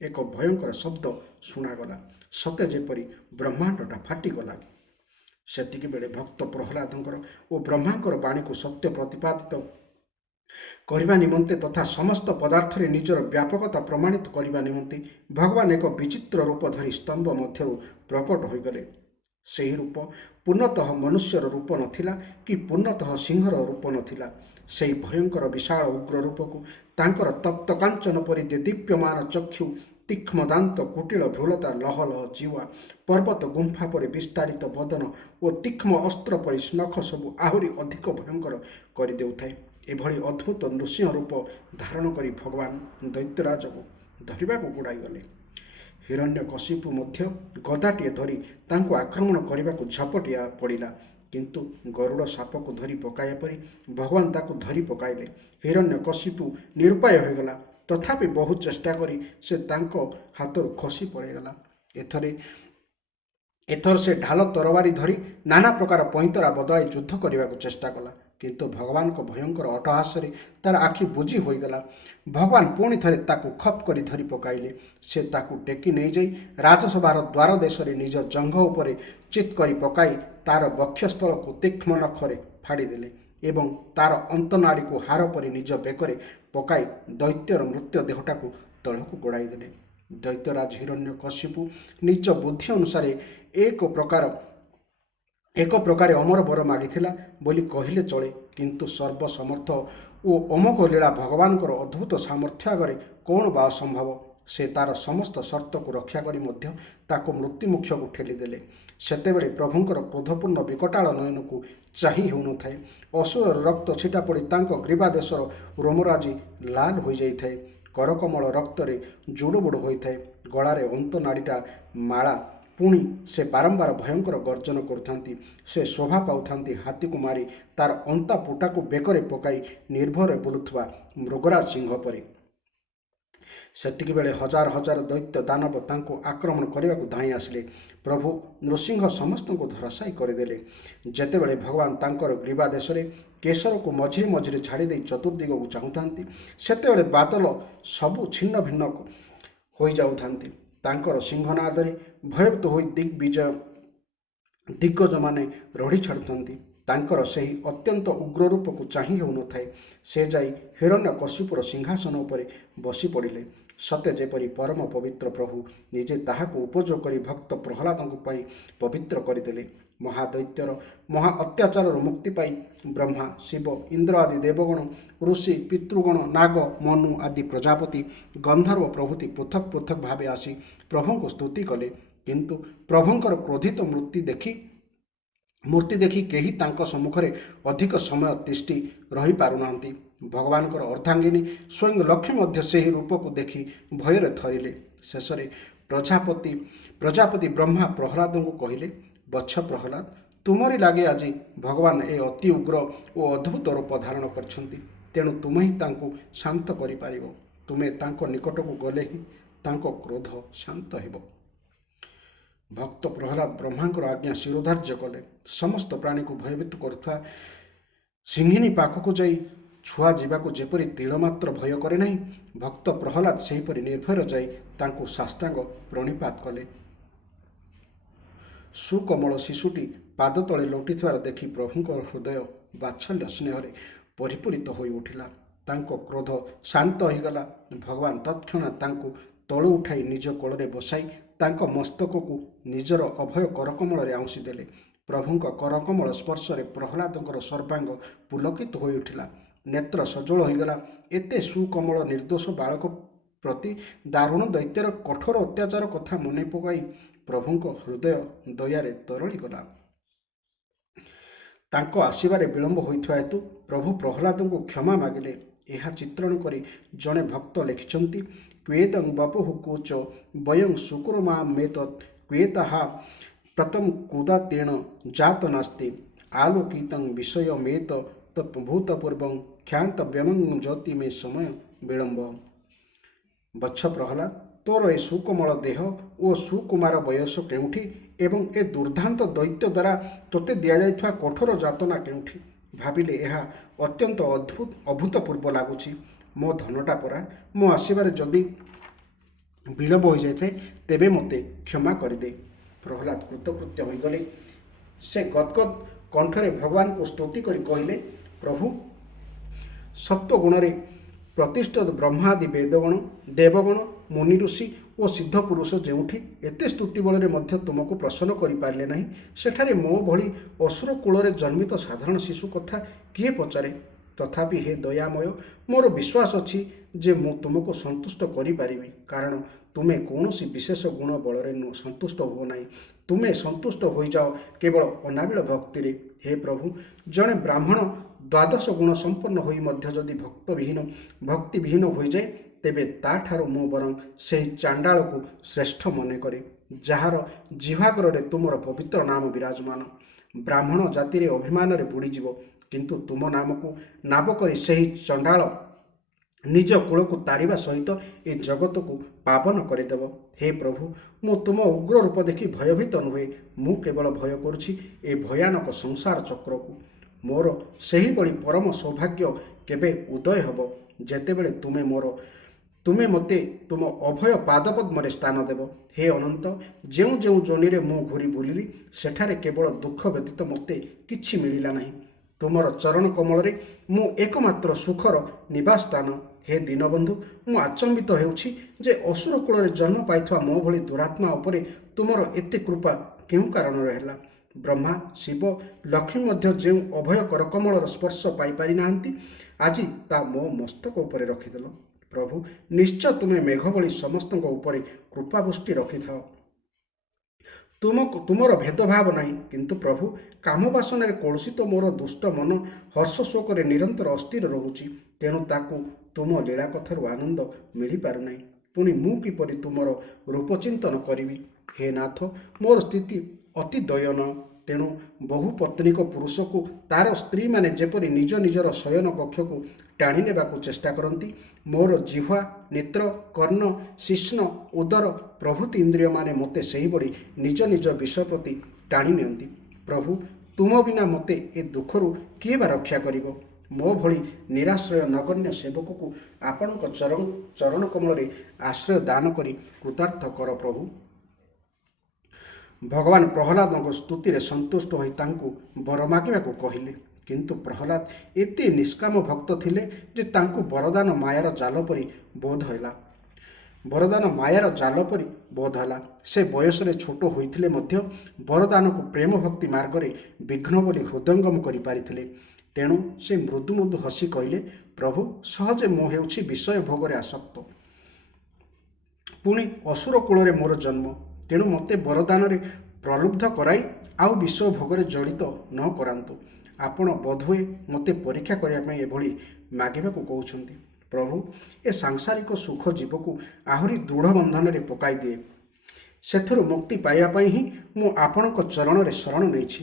ଏକ ଭୟଙ୍କର ଶବ୍ଦ ଶୁଣାଗଲା, ସତେ ଯେପରି ବ୍ରହ୍ମାଣ୍ଡଟା ଫାଟିଗଲା। ସେତିକିବେଳେ ଭକ୍ତ ପ୍ରହ୍ଲାଦଙ୍କର ଓ ବ୍ରହ୍ମାଙ୍କର ବାଣୀକୁ ସତ୍ୟ ପ୍ରତିପାଦିତ କରିବା ନିମନ୍ତେ ତଥା ସମସ୍ତ ପଦାର୍ଥରେ ନିଜର ବ୍ୟାପକତା ପ୍ରମାଣିତ କରିବା ନିମନ୍ତେ ଭଗବାନ ଏକ ବିଚିତ୍ର ରୂପ ଧରି ସ୍ତମ୍ଭ ମଧ୍ୟରୁ ପ୍ରକଟ ହୋଇଗଲେ। ସେହି ରୂପ ପୂର୍ଣ୍ଣତଃ ମନୁଷ୍ୟର ରୂପ ନଥିଲା କି ପୂର୍ଣ୍ଣତଃ ସିଂହର ରୂପ ନଥିଲା। ସେହି ଭୟଙ୍କର ବିଶାଳ ଉଗ୍ର ରୂପକୁ ତାଙ୍କର ତପ୍ତ କାଞ୍ଚନ ପରି ଦେଦୀପ୍ୟମାନ ଚକ୍ଷୁ, ତୀକ୍ଷ୍ମ ଦାନ୍ତ, କୁଟିଳ ଭ୍ରୁଲତା, ଲହ ଲହ ଜିହ୍ୱା, ପର୍ବତ ଗୁମ୍ଫା ପରି ବିସ୍ତାରିତ ବଦନ ଓ ତୀକ୍ଷ୍ମ ଅସ୍ତ୍ର ପରି ନଖ ସବୁ ଆହୁରି ଅଧିକ ଭୟଙ୍କର କରିଦେଉଥାଏ। ଏଭଳି ଅଦ୍ଭୁତ ନୃସିଂହ ରୂପ ଧାରଣ କରି ଭଗବାନ ଦୈତ୍ୟରାଜକୁ ଧରିବାକୁ ଗୋଡ଼ାଇଗଲେ। ହିରଣ୍ୟକଶିପୁ ମଧ୍ୟ ଗଦାଟିଏ ଧରି ତାଙ୍କୁ ଆକ୍ରମଣ କରିବାକୁ ଝପଟିଆ ପଡ଼ିଲା। କିନ୍ତୁ ଗରୁଡ଼ ସାପକୁ ଧରି ପକାଇବା ପରି ଭଗବାନ ତାକୁ ଧରି ପକାଇଲେ। ହିରଣ୍ୟକଶିପୁ ନିରୁପାୟ ହୋଇଗଲା। ତଥାପି ବହୁ ଚେଷ୍ଟା କରି ସେ ତାଙ୍କ ହାତରୁ ଖସି ପଳାଇଗଲା। ଏଥର ସେ ଢାଲ ତରବାରୀ ଧରି ନାନା ପ୍ରକାର ପଇଁତରା ବଦଳାଇ ଯୁଦ୍ଧ କରିବାକୁ ଚେଷ୍ଟା କଲା। କିନ୍ତୁ ଭଗବାନଙ୍କ ଭୟଙ୍କର ଅଟ୍ଟହାସରେ ତାର ଆଖି ବୁଜି ହୋଇଗଲା। ଭଗବାନ ପୁଣି ଥରେ ତାକୁ ଖପ୍ କରି ଧରି ପକାଇଲେ। ସେ ତାକୁ ଟେକି ନେଇଯାଇ ରାଜସଭାର ଦ୍ୱାର ଦେଶରେ ନିଜ ଜଙ୍ଘ ଉପରେ ଚିତ୍ କରି ପକାଇ ତାର ବକ୍ଷସ୍ଥଳକୁ ତୀକ୍ଷ୍ମ ନଖରେ ଫାଡ଼ିଦେଲେ ଏବଂ ତାର ଅନ୍ତନାଡ଼ୀକୁ ହାର ପରି ନିଜ ବେକରେ ପକାଇ ଦୈତ୍ୟର ମୃତ୍ୟୁ ଦେହଟାକୁ ତଳକୁ ଗୋଡ଼ାଇଦେଲେ। ଦୈତ୍ୟରାଜ ହିରଣ୍ୟକଶିପୁ ନିଜ ବୁଦ୍ଧି ଅନୁସାରେ ଏକ ପ୍ରକାରେ ଅମର ବର ମାଗିଥିଲା ବୋଲି କହିଲେ ଚଳେ। କିନ୍ତୁ ସର୍ବସମର୍ଥ ଓ ଅମୋଘ ଲୀଳା ଭଗବାନଙ୍କର ଅଦ୍ଭୁତ ସାମର୍ଥ୍ୟ ଆଗରେ କ'ଣ ବା ଅସମ୍ଭବ? ସେ ତାର ସମସ୍ତ ସର୍ତ୍ତକୁ ରକ୍ଷା କରି ମଧ୍ୟ ତାକୁ ମୃତ୍ୟୁମୁଖକୁ ଠେଲିଦେଲେ। ସେତେବେଳେ ପ୍ରଭୁଙ୍କର କ୍ରୋଧପୂର୍ଣ୍ଣ ବିକଟାଳ ନୟନକୁ ଚାହିଁ ହେଉନଥାଏ। ଅସୁରର ରକ୍ତ ଛିଟା ପଡ଼ି ତାଙ୍କ ଗ୍ରୀବା ଦେଶର ରୋମରାଜି ଲାଲ ହୋଇଯାଇଥାଏ। କରକମଳ ରକ୍ତରେ ଜୁଡ଼ୁବୁଡ଼ୁ ହୋଇଥାଏ। ଗଳାରେ ଅନ୍ତନାଡ଼ୀଟା ମାଳା। ପୁଣି ସେ ବାରମ୍ବାର ଭୟଙ୍କର ଗର୍ଜନ କରୁଥାନ୍ତି। ସେ ଶୋଭା ପାଉଥାନ୍ତି ହାତୀକୁ ମାରି ତାର ଅନ୍ତା ପୁଟାକୁ ବେକରେ ପକାଇ ନିର୍ଭୟରେ ବୁଲୁଥିବା ମୃଗରାଜ ସିଂହ ପରି। ସେତିକିବେଳେ ହଜାର ହଜାର ଦୈତ୍ୟ ଦାନବ ତାଙ୍କୁ ଆକ୍ରମଣ କରିବାକୁ ଧାଇଁ ଆସିଲେ। ପ୍ରଭୁ ନୃସିଂହ ସମସ୍ତଙ୍କୁ ଧରାଶାୟୀ କରିଦେଲେ। ଯେତେବେଳେ ଭଗବାନ ତାଙ୍କର ଗ୍ରୀବା ଦେଶରେ କେଶରକୁ ମଝିରେ ମଝିରେ ଛାଡ଼ି ଦେଇ ଚତୁର୍ଦିଗକୁ ଚାହୁଁଥାନ୍ତି, ସେତେବେଳେ ବାଦଲ ସବୁ ଛିନ୍ନ ଭିନ୍ନ ହୋଇଯାଉଥାନ୍ତି। ତାଙ୍କର ସିଂହନାଦରେ ଭୟଭୀତ ହୋଇ ଦିଗ୍ଗଜମାନେ ରଡ଼ି ଛାଡ଼ୁଥାନ୍ତି। ତାଙ୍କର ସେହି ଅତ୍ୟନ୍ତ ଉଗ୍ର ରୂପକୁ ଚାହିଁ ହେଉନଥାଏ। ସେ ଯାଇ ହିରଣ୍ୟକଶିପୁର ସିଂହାସନ ଉପରେ ବସି ପଡ଼ିଲେ। ସତେ ଯେପରି ପରମ ପବିତ୍ର ପ୍ରଭୁ ନିଜେ ତାହାକୁ ଉପଯୋଗ କରି ଭକ୍ତ ପ୍ରହ୍ଲାଦଙ୍କ ପାଇଁ ପବିତ୍ର କରିଦେଲେ। ମହାଦୈତ୍ୟର ମହା ଅତ୍ୟାଚାରରୁ ମୁକ୍ତି ପାଇ ବ୍ରହ୍ମା, ଶିବ, ଇନ୍ଦ୍ର ଆଦି ଦେବଗଣ, ଋଷି, ପିତୃଗଣ, ନାଗ, ମନୁ ଆଦି ପ୍ରଜାପତି, ଗନ୍ଧର୍ବ ପ୍ରଭୃତି ପୃଥକ ପୃଥକ ଭାବେ ଆସି ପ୍ରଭୁଙ୍କୁ ସ୍ତୁତି କଲେ। କିନ୍ତୁ ପ୍ରଭୁଙ୍କର କ୍ରୋଧିତ ମୂର୍ତ୍ତି ଦେଖି କେହି ତାଙ୍କ ସମ୍ମୁଖରେ ଅଧିକ ସମୟ ତିଷ୍ଠି ରହିପାରୁନାହାନ୍ତି। ଭଗବାନଙ୍କର ଅର୍ଦ୍ଧାଙ୍ଗିନୀ ସ୍ୱୟଂ ଲକ୍ଷ୍ମୀ ମଧ୍ୟ ସେହି ରୂପକୁ ଦେଖି ଭୟରେ ଥରିଲେ। ଶେଷରେ ପ୍ରଜାପତି ବ୍ରହ୍ମା ପ୍ରହ୍ଲାଦଙ୍କୁ କହିଲେ, ବତ୍ସ ପ୍ରହ୍ଲାଦ, ତୁମରି ଲାଗି ଆଜି ଭଗବାନ ଏ ଅତି ଉଗ୍ର ଓ ଅଦ୍ଭୁତ ରୂପ ଧାରଣ କରିଛନ୍ତି। ତେଣୁ ତୁମେ ହିଁ ତାଙ୍କୁ ଶାନ୍ତ କରିପାରିବ। ତୁମେ ତାଙ୍କ ନିକଟକୁ ଗଲେ ହିଁ ତାଙ୍କ କ୍ରୋଧ ଶାନ୍ତ ହେବ। ଭକ୍ତ ପ୍ରହ୍ଲାଦ ବ୍ରହ୍ମାଙ୍କର ଆଜ୍ଞା ଶିରୋଧାର୍ଯ୍ୟ କଲେ। ସମସ୍ତ ପ୍ରାଣୀକୁ ଭୟଭୀତ କରୁଥିବା ସିଂହିଣୀ ପାଖକୁ ଯାଇ ଛୁଆ ଯିବାକୁ ଯେପରି ତିଳମାତ୍ର ଭୟ କରେ ନାହିଁ, ଭକ୍ତ ପ୍ରହ୍ଲାଦ ସେହିପରି ନିର୍ଭୟ ଯାଇ ତାଙ୍କୁ ସାଷ୍ଟାଙ୍ଗ ପ୍ରଣିପାତ କଲେ। ସୁକୋମଳ ଶିଶୁଟି ପାଦ ତଳେ ଲୋଟିଥିବାର ଦେଖି ପ୍ରଭୁଙ୍କ ହୃଦୟ ବାତ୍ସଲ୍ୟ ସ୍ନେହରେ ପରିପୂରିତ ହୋଇ ଉଠିଲା। ତାଙ୍କ କ୍ରୋଧ ଶାନ୍ତ ହୋଇଗଲା। ଭଗବାନ ତତ୍କ୍ଷଣାତ୍ ତାଙ୍କୁ ତଳୁ ଉଠାଇ ନିଜ କୋଳରେ ବସାଇ ତାଙ୍କ ମସ୍ତକକୁ ନିଜର ଅଭୟ କରକମଳରେ ଆଉଁସି ଦେଲେ। ପ୍ରଭୁଙ୍କ କରକମଳ ସ୍ପର୍ଶରେ ପ୍ରହ୍ଲାଦଙ୍କର ସର୍ବାଙ୍ଗ ପୁଲକିତ ହୋଇ ଉଠିଲା। ନେତ୍ର ସଜଳ ହୋଇଗଲା। ଏତେ ସୁକୋମଳ ନିର୍ଦ୍ଦୋଷ ବାଳକ ପ୍ରତି ଦାରୁଣ ଦୈତ୍ୟର କଠୋର ଅତ୍ୟାଚାର କଥା ମନେ ପକାଇ ପ୍ରଭୁଙ୍କ ହୃଦୟ ଦୟାରେ ତରଳିଗଲା। ତାଙ୍କ ଆସିବାରେ ବିଳମ୍ବ ହୋଇଥିବା ହେତୁ ପ୍ରଭୁ ପ୍ରହ୍ଲାଦଙ୍କୁ କ୍ଷମା ମାଗିଲେ। ଏହା ଚିତ୍ରଣ କରି ଜଣେ ଭକ୍ତ ଲେଖିଛନ୍ତି, କ୍ୱେଦଂ ବପୁଃ କୁଚ ବୟଂ ସୁକୁର୍ମା ମେତତ୍ କ୍ୱେତାହା ପ୍ରତମ କୁଦାତେଣ ଜାତ ନାସ୍ତି ଆଲୋକିତଂ ବିଷୟ ମେତ ଭୂତପୂର୍ବଂ କ୍ଷାନ୍ତବ୍ୟମଂ ଜ୍ୟୋତି ମେ ସମୟ ବିଳମ୍ବ। ବତ୍ସ ପ୍ରହ୍ଲାଦ, ତୋର ଏ ସୁକୋମଳ ଦେହ ଓ ସୁକୁମାର ବୟସ କେଉଁଠି ଏବଂ ଏ ଦୁର୍ଦ୍ଦାନ୍ତ ଦୈତ୍ୟ ଦ୍ୱାରା ତୋତେ ଦିଆଯାଇଥିବା କଠୋର ଯାତନା କେଉଁଠି? ଭାବିଲେ ଏହା ଅତ୍ୟନ୍ତ ଅଭୂତପୂର୍ବ ଲାଗୁଛି। ମୋ ଧନଟା ପରା, ମୋ ଆସିବାରେ ଯଦି ବିଳମ୍ବ ହୋଇଯାଇଥାଏ ତେବେ ମୋତେ କ୍ଷମା କରିଦେ। ପ୍ରହ୍ଲାଦ କୃତକୃତ୍ୟ ହୋଇଗଲେ। ସେ ଗଦ୍ଗଦ୍ କଣ୍ଠରେ ଭଗବାନଙ୍କୁ ସ୍ତୁତି କରି କହିଲେ, ପ୍ରଭୁ, ସତ୍ୱଗୁଣରେ ପ୍ରତିଷ୍ଠିତ ବ୍ରହ୍ମାଦି ବେଦଗଣ, ଦେବଗଣ, ମୁନି ଋଷି ଓ ସିଦ୍ଧ ପୁରୁଷ ଯେଉଁଠି ଏତେ ସ୍ତୁତି ବଳରେ ମଧ୍ୟ ତୁମକୁ ପ୍ରସନ୍ନ କରିପାରିଲେ ନାହିଁ, ସେଠାରେ ମୋ ଭଳି ଅସୁର କୂଳରେ ଜନ୍ମିତ ସାଧାରଣ ଶିଶୁ କଥା କିଏ ପଚାରେ? ତଥାପି ହେ ଦୟାମୟ, ମୋର ବିଶ୍ୱାସ ଅଛି ଯେ ମୁଁ ତୁମକୁ ସନ୍ତୁଷ୍ଟ କରିପାରିବି, କାରଣ ତୁମେ କୌଣସି ବିଶେଷ ଗୁଣ ବଳରେ ସନ୍ତୁଷ୍ଟ ହୁଅ ନାହିଁ। ତୁମେ ସନ୍ତୁଷ୍ଟ ହୋଇଯାଅ କେବଳ ଅନାବିଳ ଭକ୍ତିରେ। ହେ ପ୍ରଭୁ, ଜଣେ ବ୍ରାହ୍ମଣ ଦ୍ୱାଦଶ ଗୁଣ ସମ୍ପନ୍ନ ହୋଇ ମଧ୍ୟ ଯଦି ଭକ୍ତିବିହୀନ ହୋଇଯାଏ, ତେବେ ତାଠାରୁ ମୁଁ ବରଂ ସେହି ଚାଣ୍ଡାଳକୁ ଶ୍ରେଷ୍ଠ ମନେ କରେ, ଯାହାର ଜିହ୍ୱାଗ୍ରରେ ତୁମର ପବିତ୍ର ନାମ ବିରାଜମାନ। ବ୍ରାହ୍ମଣ ଜାତିରେ ଅଭିମାନରେ ବୁଡ଼ିଯିବ, କିନ୍ତୁ ତୁମ ନାମକୁ ନାବ କରି ସେହି ଚଣ୍ଡାଳ ନିଜ କୂଳକୁ ତାରିବା ସହିତ ଏ ଜଗତକୁ ପାବନ କରିଦେବ। ହେ ପ୍ରଭୁ, ମୁଁ ତୁମ ଉଗ୍ର ରୂପ ଦେଖି ଭୟଭୀତ ନୁହେଁ, ମୁଁ କେବଳ ଭୟ କରୁଛି ଏ ଭୟାନକ ସଂସାର ଚକ୍ରକୁ। ମୋର ସେହିଭଳି ପରମ ସୌଭାଗ୍ୟ କେବେ ଉଦୟ ହେବ, ଯେତେବେଳେ ତୁମେ ମୋତେ ତୁମ ଅଭୟ ପାଦପଦ୍ମରେ ସ୍ଥାନ ଦେବ। ହେ ଅନନ୍ତ, ଯେଉଁ ଯେଉଁ ଯୋନିରେ ମୁଁ ଘୂରି ବୁଲିଲି, ସେଠାରେ କେବଳ ଦୁଃଖ ବ୍ୟତୀତ ମୋତେ କିଛି ମିଳିଲା ନାହିଁ। ତୁମର ଚରଣ କମଳରେ ମୁଁ ଏକମାତ୍ର ସୁଖର ନିବାସ ସ୍ଥାନ। ହେ ଦୀନବନ୍ଧୁ, ମୁଁ ଆଚମ୍ବିତ ହେଉଛି ଯେ ଅସୁର କୂଳରେ ଜନ୍ମ ପାଇଥିବା ମୋ ଭଳି ଦୁରାତ୍ମା ଉପରେ ତୁମର ଏତେ କୃପା କେଉଁ କାରଣରୁ ହେଲା? ବ୍ରହ୍ମା, ଶିବ, ଲକ୍ଷ୍ମୀ ମଧ୍ୟ ଯେଉଁ ଅଭୟ କରକମଳର ସ୍ପର୍ଶ ପାଇପାରି ନାହାନ୍ତି, ଆଜି ତା ମୋ ମସ୍ତକ ଉପରେ ରଖିଦେଲ। ପ୍ରଭୁ, ନିଶ୍ଚୟ ତୁମେ ମେଘ ଭଳି ସମସ୍ତଙ୍କ ଉପରେ କୃପାବୃଷ୍ଟି ରଖିଥାଅ। ତୁମର ଭେଦଭାବ ନାହିଁ, କିନ୍ତୁ ପ୍ରଭୁ, କାମବାସନାରେ କଳୁଷିତ ମୋର ଦୁଷ୍ଟ ମନ ହର୍ଷ ଶୋକରେ ନିରନ୍ତର ଅସ୍ଥିର ରହୁଛି। ତେଣୁ ତାକୁ ତୁମ ଲୀଳା କଥାରୁ ଆନନ୍ଦ ମିଳିପାରୁନାହିଁ। ପୁଣି ମୁଁ କିପରି ତୁମର ରୂପଚିନ୍ତନ କରିବି? ହେ ନାଥ, ମୋର ସ୍ଥିତି ଅତି ଦୟନୀୟ। ତେଣୁ ବହୁ ପତ୍ନୀକ ପୁରୁଷକୁ ତାର ସ୍ତ୍ରୀମାନେ ଯେପରି ନିଜ ନିଜର ଶୟନ କକ୍ଷକୁ ଟାଣି ନେବାକୁ ଚେଷ୍ଟା କରନ୍ତି, ମୋର ଜିହ୍ୱା, ନେତ୍ର, କର୍ଣ୍ଣ, ଶିଶ୍ନ, ଉଦର ପ୍ରଭୃତି ଇନ୍ଦ୍ରିୟମାନେ ମୋତେ ସେହିଭଳି ନିଜ ନିଜ ବିଷୟ ପ୍ରତି ଟାଣି ନିଅନ୍ତି। ପ୍ରଭୁ, ତୁମ ବିନା ମୋତେ ଏ ଦୁଃଖରୁ କିଏ ବା ରକ୍ଷା କରିବ? ମୋ ଭଳି ନିରାଶ୍ରୟ ନଗଣ୍ୟ ସେବକକୁ ଆପଣଙ୍କ ଚରଣ କମଳରେ ଆଶ୍ରୟ ଦାନ କରି କୃତାର୍ଥ କର ପ୍ରଭୁ। ଭଗବାନ ପ୍ରହ୍ଲାଦଙ୍କ ସ୍ତୁତିରେ ସନ୍ତୁଷ୍ଟ ହୋଇ ତାଙ୍କୁ ବର ମାଗିବାକୁ କହିଲେ। କିନ୍ତୁ ପ୍ରହ୍ଲାଦ ଏତେ ନିଷ୍କାମ ଭକ୍ତ ଥିଲେ ଯେ ତାଙ୍କୁ ବରଦାନ ମାୟାର ଜାଲ ପରି ବୋଧ ହେଲା। ବରଦାନ ମାୟାର ଜାଲ ପରି ବୋଧ ହେଲା। ସେ ବୟସରେ ଛୋଟ ହୋଇଥିଲେ ମଧ୍ୟ ବରଦାନକୁ ପ୍ରେମ ଭକ୍ତି ମାର୍ଗରେ ବିଘ୍ନ ବୋଲି ହୃଦୟଙ୍ଗମ କରିପାରିଥିଲେ। ତେଣୁ ସେ ମୃଦୁ ମୃଦୁ ହସି କହିଲେ, ପ୍ରଭୁ, ସହଜେ ମୁଁ ହେଉଛି ବିଷୟ ଭୋଗରେ ଆସକ୍ତ। ପୁଣି ଅସୁର କୂଳରେ ମୋର ଜନ୍ମ। ତେଣୁ ମୋତେ ବରଦାନରେ ପ୍ରଲୁବ୍ଧ କରାଇ ଆଉ ବିଷୟ ଭୋଗରେ ଜଡ଼ିତ ନ କରାନ୍ତୁ। ଆପଣ ବୋଧହୁଏ ମୋତେ ପରୀକ୍ଷା କରିବା ପାଇଁ ଏଭଳି ମାଗିବାକୁ କହୁଛନ୍ତି। ପ୍ରଭୁ, ଏ ସାଂସାରିକ ସୁଖ ଜୀବକୁ ଆହୁରି ଦୃଢ଼ ବନ୍ଧନରେ ପକାଇ ଦିଏ। ସେଥିରୁ ମୁକ୍ତି ପାଇବା ପାଇଁ ହିଁ ମୁଁ ଆପଣଙ୍କ ଚରଣରେ ଶରଣ ନେଇଛି।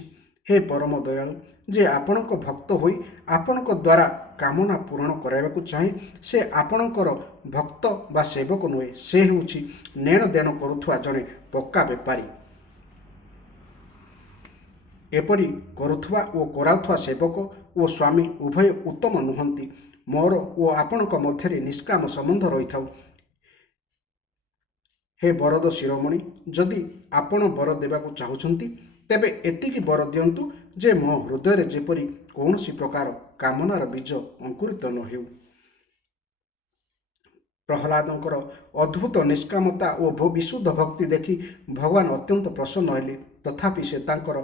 ହେ ପରମ ଦୟାଳୁ, ଯେ ଆପଣଙ୍କ ଭକ୍ତ ହୋଇ ଆପଣଙ୍କ ଦ୍ୱାରା କାମନା ପୂରଣ କରାଇବାକୁ ଚାହେଁ, ସେ ଆପଣଙ୍କର ଭକ୍ତ ବା ସେବକ ନୁହେଁ, ସେ ହେଉଛି ନେଣ ଦେଣ କରୁଥିବା ଜଣେ ପକ୍କା ବେପାରୀ। ଏପରି କରୁଥିବା ଓ କରାଉଥିବା ସେବକ ଓ ସ୍ୱାମୀ ଉଭୟ ଉତ୍ତମ ନୁହନ୍ତି। ମୋର ଓ ଆପଣଙ୍କ ମଧ୍ୟରେ ନିଷ୍କାମ ସମ୍ବନ୍ଧ ରହିଥାଉ। ହେ ବରଦ ଶିରୋମଣି, ଯଦି ଆପଣ ବର ଦେବାକୁ ଚାହୁଁଛନ୍ତି, ତେବେ ଏତିକି ବର ଦିଅନ୍ତୁ ଯେ ମୋ ହୃଦୟରେ ଯେପରି କୌଣସି ପ୍ରକାର କାମନାର ବୀଜ ଅଙ୍କୁରିତ ନ ହେଉ। ପ୍ରହ୍ଲାଦଙ୍କର ଅଦ୍ଭୁତ ନିଷ୍କାମତା ଓ ବିଶୁଦ୍ଧ ଭକ୍ତି ଦେଖି ଭଗବାନ ଅତ୍ୟନ୍ତ ପ୍ରସନ୍ନ ହେଲେ। ତଥାପି ସେ ତାଙ୍କର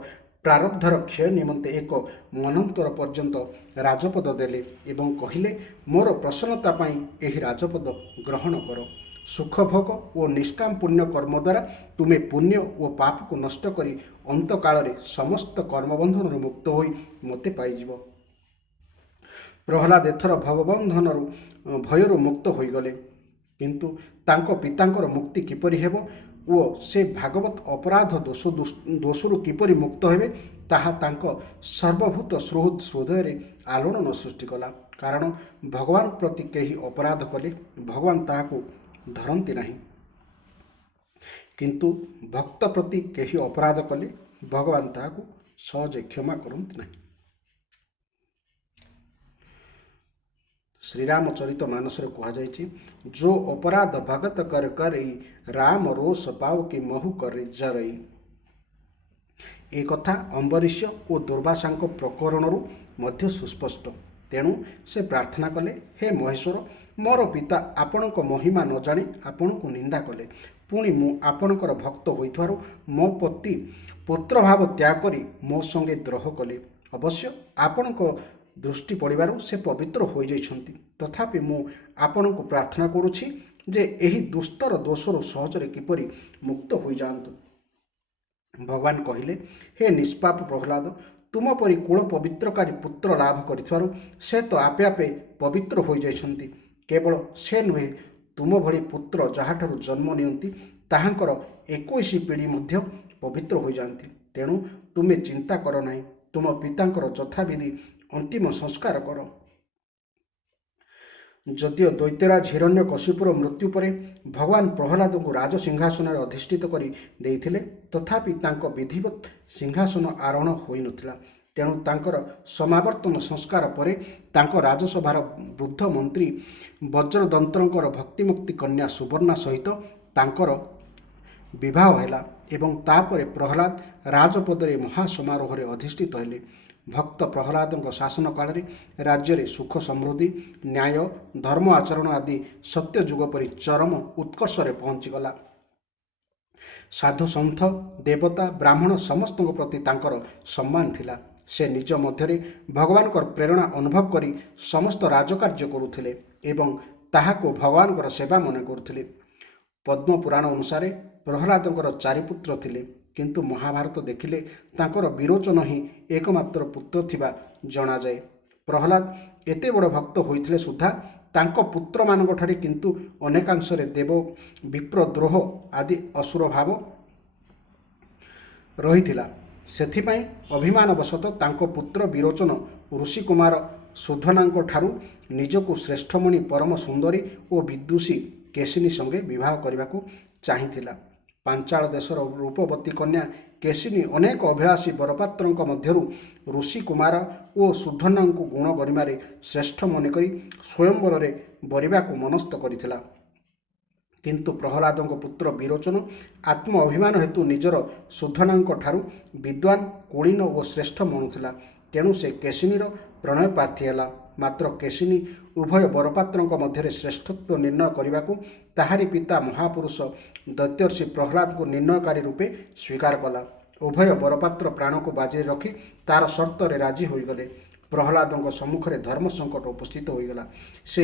ପ୍ରାରବ୍ଧର କ୍ଷୟ ନିମନ୍ତେ ଏକ ମନ୍ୱନ୍ତର ପର୍ଯ୍ୟନ୍ତ ରାଜପଦ ଦେଲେ ଏବଂ କହିଲେ, ମୋର ପ୍ରସନ୍ନତା ପାଇଁ ଏହି ରାଜପଦ ଗ୍ରହଣ କର। ସୁଖଭୋଗ ଓ ନିଷ୍କାମ ପୁଣ୍ୟ କର୍ମ ଦ୍ୱାରା ତୁମେ ପୁଣ୍ୟ ଓ ପାପକୁ ନଷ୍ଟ କରି ଅନ୍ତକାଳରେ ସମସ୍ତ କର୍ମବନ୍ଧନରୁ ମୁକ୍ତ ହୋଇ ମୋତେ ପାଇଯିବ। ପ୍ରହ୍ଲାଦ ଏଥର ଭବବନ୍ଧନରୁ ଭୟରୁ ମୁକ୍ତ ହୋଇଗଲେ। କିନ୍ତୁ ତାଙ୍କ ପିତାଙ୍କର ମୁକ୍ତି କିପରି ହେବ ଓ ସେ ଭାଗବତ ଅପରାଧ ଦୋଷରୁ କିପରି ମୁକ୍ତ ହେବେ, ତାହା ତାଙ୍କ ସର୍ବଭୂତ ସୁହୃଦ ହୃଦୟରେ ଆଲୋଡ଼ନ ସୃଷ୍ଟି କଲା। କାରଣ ଭଗବାନ ପ୍ରତି କେହି ଅପରାଧ କଲେ ଭଗବାନ ତାହାକୁ ଧରନ୍ତି ନାହିଁ, କିନ୍ତୁ ଭକ୍ତ ପ୍ରତି କେହି ଅପରାଧ କଲେ ଭଗବାନ ତାହାକୁ ସହଜେ କ୍ଷମା କରନ୍ତି ନାହିଁ। ଶ୍ରୀରାମଚରିତ ମାନସରେ କୁହାଯାଇଛି, ଯୋ ଅପରାଧ ଭଗତ କର କରଇ ରାମ ରୋଷ ପାଉ କି ମହୁ କରି ଜରଇ। ଏ କଥା ଅମ୍ବରୀଶ ଓ ଦୁର୍ବାସାଙ୍କ ପ୍ରକରଣରୁ ମଧ୍ୟ ସୁସ୍ପଷ୍ଟ। ତେଣୁ ସେ ପ୍ରାର୍ଥନା କଲେ, ହେ ମହେଶ୍ୱର, ମୋର ପିତା ଆପଣଙ୍କ ମହିମା ନ ଜାଣି ଆପଣଙ୍କୁ ନିନ୍ଦା କଲେ। ପୁଣି ମୁଁ ଆପଣଙ୍କର ଭକ୍ତ ହୋଇଥିବାରୁ ମୋ ପ୍ରତି ପୁତ୍ରଭାବ ତ୍ୟାଗ କରି ମୋ ସଙ୍ଗେ ଦ୍ରୋହ କଲେ। ଅବଶ୍ୟ ଆପଣଙ୍କ ଦୃଷ୍ଟି ପଡ଼ିବାରୁ ସେ ପବିତ୍ର ହୋଇଯାଇଛନ୍ତି। ତଥାପି ମୁଁ ଆପଣଙ୍କୁ ପ୍ରାର୍ଥନା କରୁଛି ଯେ ଏହି ଦୁସ୍ତର ଦୋଷରୁ ସହଜରେ କିପରି ମୁକ୍ତ ହୋଇଯାଆନ୍ତୁ। ଭଗବାନ କହିଲେ, ହେ ନିଷ୍ପାପ ପ୍ରହ୍ଲାଦ, ତୁମ ପରି କୁଳ ପବିତ୍ରକାରୀ ପୁତ୍ର ଲାଭ କରିଥିବାରୁ ସେ ତ ଆପେ ଆପେ ପବିତ୍ର ହୋଇଯାଇଛନ୍ତି। କେବଳ ସେ ନୁହେଁ, ତୁମ ଭଳି ପୁତ୍ର ଯାହାଠାରୁ ଜନ୍ମ ନିଅନ୍ତି ତାହାଙ୍କର 21 ପିଢ଼ି ମଧ୍ୟ ପବିତ୍ର ହୋଇଯାଆନ୍ତି। ତେଣୁ ତୁମେ ଚିନ୍ତା କର ନାହିଁ, ତୁମ ପିତାଙ୍କର ଯଥାବିଧି ଅନ୍ତିମ ସଂସ୍କାର କର। ଯଦିଓ ଦୈତ୍ୟରାଜ ହିରଣ୍ୟକଶିପୁର ମୃତ୍ୟୁ ପରେ ଭଗବାନ ପ୍ରହ୍ଲାଦଙ୍କୁ ରାଜସିଂହାସନରେ ଅଧିଷ୍ଠିତ କରି ଦେଇଥିଲେ, ତଥାପି ତାଙ୍କ ବିଧିବତ୍ ସିଂହାସନ ଆରୋହଣ ହୋଇନଥିଲା। ତେଣୁ ତାଙ୍କର ସମାବର୍ତ୍ତନ ସଂସ୍କାର ପରେ ତାଙ୍କ ରାଜସଭାର ବୃଦ୍ଧ ମନ୍ତ୍ରୀ ବଜ୍ରଦନ୍ତ୍ରଙ୍କର ଭକ୍ତିମୁକ୍ତି କନ୍ୟା ସୁବର୍ଣ୍ଣା ସହିତ ତାଙ୍କର ବିବାହ ହେଲା ଏବଂ ତାପରେ ପ୍ରହ୍ଲାଦ ରାଜପଦରେ ମହାସମାରୋହରେ ଅଧିଷ୍ଠିତ ହେଲେ। ଭକ୍ତ ପ୍ରହ୍ଲାଦଙ୍କ ଶାସନ କାଳରେ ରାଜ୍ୟରେ ସୁଖ ସମୃଦ୍ଧି, ନ୍ୟାୟ, ଧର୍ମ ଆଚରଣ ଆଦି ସତ୍ୟଯୁଗ ପରି ଚରମ ଉତ୍କର୍ଷରେ ପହଞ୍ଚିଗଲା। ସାଧୁ ସନ୍ଥ, ଦେବତା, ବ୍ରାହ୍ମଣ ସମସ୍ତଙ୍କ ପ୍ରତି ତାଙ୍କର ସମ୍ମାନ ଥିଲା। ସେ ନିଜ ମଧ୍ୟରେ ଭଗବାନଙ୍କର ପ୍ରେରଣା ଅନୁଭବ କରି ସମସ୍ତ ରାଜକାର୍ଯ୍ୟ କରୁଥିଲେ ଏବଂ ତାହାକୁ ଭଗବାନଙ୍କର ସେବା ମନେ କରୁଥିଲେ। ପଦ୍ମପୁରାଣ ଅନୁସାରେ ପ୍ରହ୍ଲାଦଙ୍କର 4 ପୁତ୍ର ଥିଲେ, କିନ୍ତୁ ମହାଭାରତ ଦେଖିଲେ ତାଙ୍କର ବିରୋଚନ ହିଁ ଏକମାତ୍ର ପୁତ୍ର ଥିବା ଜଣାଯାଏ। ପ୍ରହ୍ଲାଦ ଏତେ ବଡ଼ ଭକ୍ତ ହୋଇଥିଲେ ସୁଦ୍ଧା ତାଙ୍କ ପୁତ୍ରମାନଙ୍କଠାରେ କିନ୍ତୁ ଅନେକାଂଶରେ ଦେବ ବିପ୍ରଦ୍ରୋହ ଆଦି ଅସୁର ଭାବ ରହିଥିଲା। ସେଥିପାଇଁ ଅଭିମାନବଶତଃ ତାଙ୍କ ପୁତ୍ର ବିରୋଚନ ଋଷିକୁମାର ସୁଧନାଙ୍କ ଠାରୁ ନିଜକୁ ଶ୍ରେଷ୍ଠମଣି ପରମ ସୁନ୍ଦରୀ ଓ ବିଦୁଷୀ କେଶିନୀ ସଙ୍ଗେ ବିବାହ କରିବାକୁ ଚାହିଁଥିଲା। ପାଞ୍ଚାଳ ଦେଶର ରୂପବତୀ କନ୍ୟା କେଶିନୀ ଅନେକ ଅଭିଳାଷୀ ବରପାତ୍ରଙ୍କ ମଧ୍ୟରୁ ଋଷିକୁମାର ଓ ସୁଧନାଙ୍କୁ ଗୁଣ ଗରିମାରେ ଶ୍ରେଷ୍ଠ ମନେକରି ସ୍ୱୟଂବରରେ ବରିବାକୁ ମନସ୍ଥ କରିଥିଲା। କିନ୍ତୁ ପ୍ରହ୍ଲାଦଙ୍କ ପୁତ୍ର ବିରୋଚନ ଆତ୍ମ ଅଭିମାନ ହେତୁ ନିଜର ସୁଧନାଙ୍କ ଠାରୁ ବିଦ୍ୱାନ, କୁଳୀନ ଓ ଶ୍ରେଷ୍ଠ ମଣୁଥିଲା। ତେଣୁ ସେ କେଶିନୀର ପ୍ରଣୟ ପ୍ରାର୍ଥୀ ହେଲା। ମାତ୍ର କେଶିନୀ ଉଭୟ ବରପାତ୍ରଙ୍କ ମଧ୍ୟରେ ଶ୍ରେଷ୍ଠତ୍ୱ ନିର୍ଣ୍ଣୟ କରିବାକୁ ତାହାରି ପିତା ମହାପୁରୁଷ ଦୈତ୍ୟର୍ଷି ପ୍ରହ୍ଲାଦଙ୍କୁ ନିର୍ଣ୍ଣୟକାରୀ ରୂପେ ସ୍ୱୀକାର କଲା। ଉଭୟ ବରପାତ୍ର ପ୍ରାଣକୁ ବାଜିରେ ରଖି ତାର ସର୍ତ୍ତରେ ରାଜି ହୋଇଗଲେ। ପ୍ରହ୍ଲାଦଙ୍କ ସମ୍ମୁଖରେ ଧର୍ମ ସଙ୍କଟ ଉପସ୍ଥିତ ହୋଇଗଲା। ସେ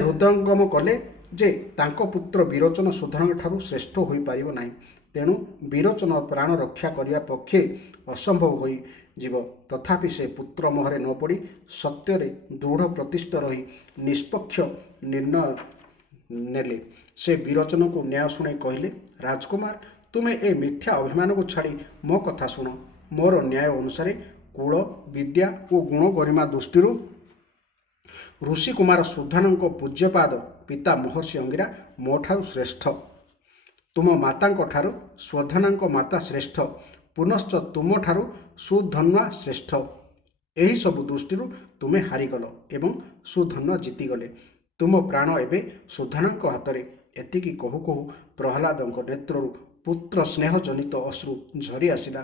ହୃଦୟଙ୍ଗମ କଲେ ଯେ ତାଙ୍କ ପୁତ୍ର ବିରୋଚନ ସୁଧନଙ୍କଠାରୁ ଶ୍ରେଷ୍ଠ ହୋଇପାରିବ ନାହିଁ। ତେଣୁ ବିରୋଚନ ପ୍ରାଣ ରକ୍ଷା କରିବା ପକ୍ଷେ ଅସମ୍ଭବ ହୋଇଯିବ। ତଥାପି ସେ ପୁତ୍ର ମୋହରେ ନ ପଡ଼ି ସତ୍ୟରେ ଦୃଢ଼ ପ୍ରତିଷ୍ଠ ରହି ନିଷ୍ପକ୍ଷ ନିର୍ଣ୍ଣୟ ନେଲେ। ସେ ବିରୋଚନଙ୍କୁ ନ୍ୟାୟ ଶୁଣାଇ କହିଲେ, ରାଜକୁମାର, ତୁମେ ଏ ମିଥ୍ୟା ଅଭିମାନକୁ ଛାଡ଼ି ମୋ କଥା ଶୁଣ। ମୋର ନ୍ୟାୟ ଅନୁସାରେ କୁଳ, ବିଦ୍ୟା ଓ ଗୁଣ ଗରିମା ଦୃଷ୍ଟିରୁ ଋଷିକୁମାର ସୁଧନଙ୍କ ପୂଜ୍ୟପାଦ ପିତା ମହର୍ଷି ଅଙ୍ଗିରା ମୋ ଠାରୁ ଶ୍ରେଷ୍ଠ। ତୁମ ମାତାଙ୍କ ଠାରୁ ସ୍ୱଧନାଙ୍କ ମାତା ଶ୍ରେଷ୍ଠ। ପୁନଶ୍ଚ ତୁମଠାରୁ ସୁଧନ୍ୱା ଶ୍ରେଷ୍ଠ। ଏହିସବୁ ଦୃଷ୍ଟିରୁ ତୁମେ ହାରିଗଲ ଏବଂ ସୁଧନ୍ୱା ଜିତିଗଲେ। ତୁମ ପ୍ରାଣ ଏବେ ସୁଧନାଙ୍କ ହାତରେ। ଏତିକି କହୁ କହୁ ପ୍ରହ୍ଲାଦଙ୍କ ନେତ୍ରରୁ ପୁତ୍ର ସ୍ନେହ ଜନିତ ଅଶ୍ରୁ ଝରି ଆସିଲା।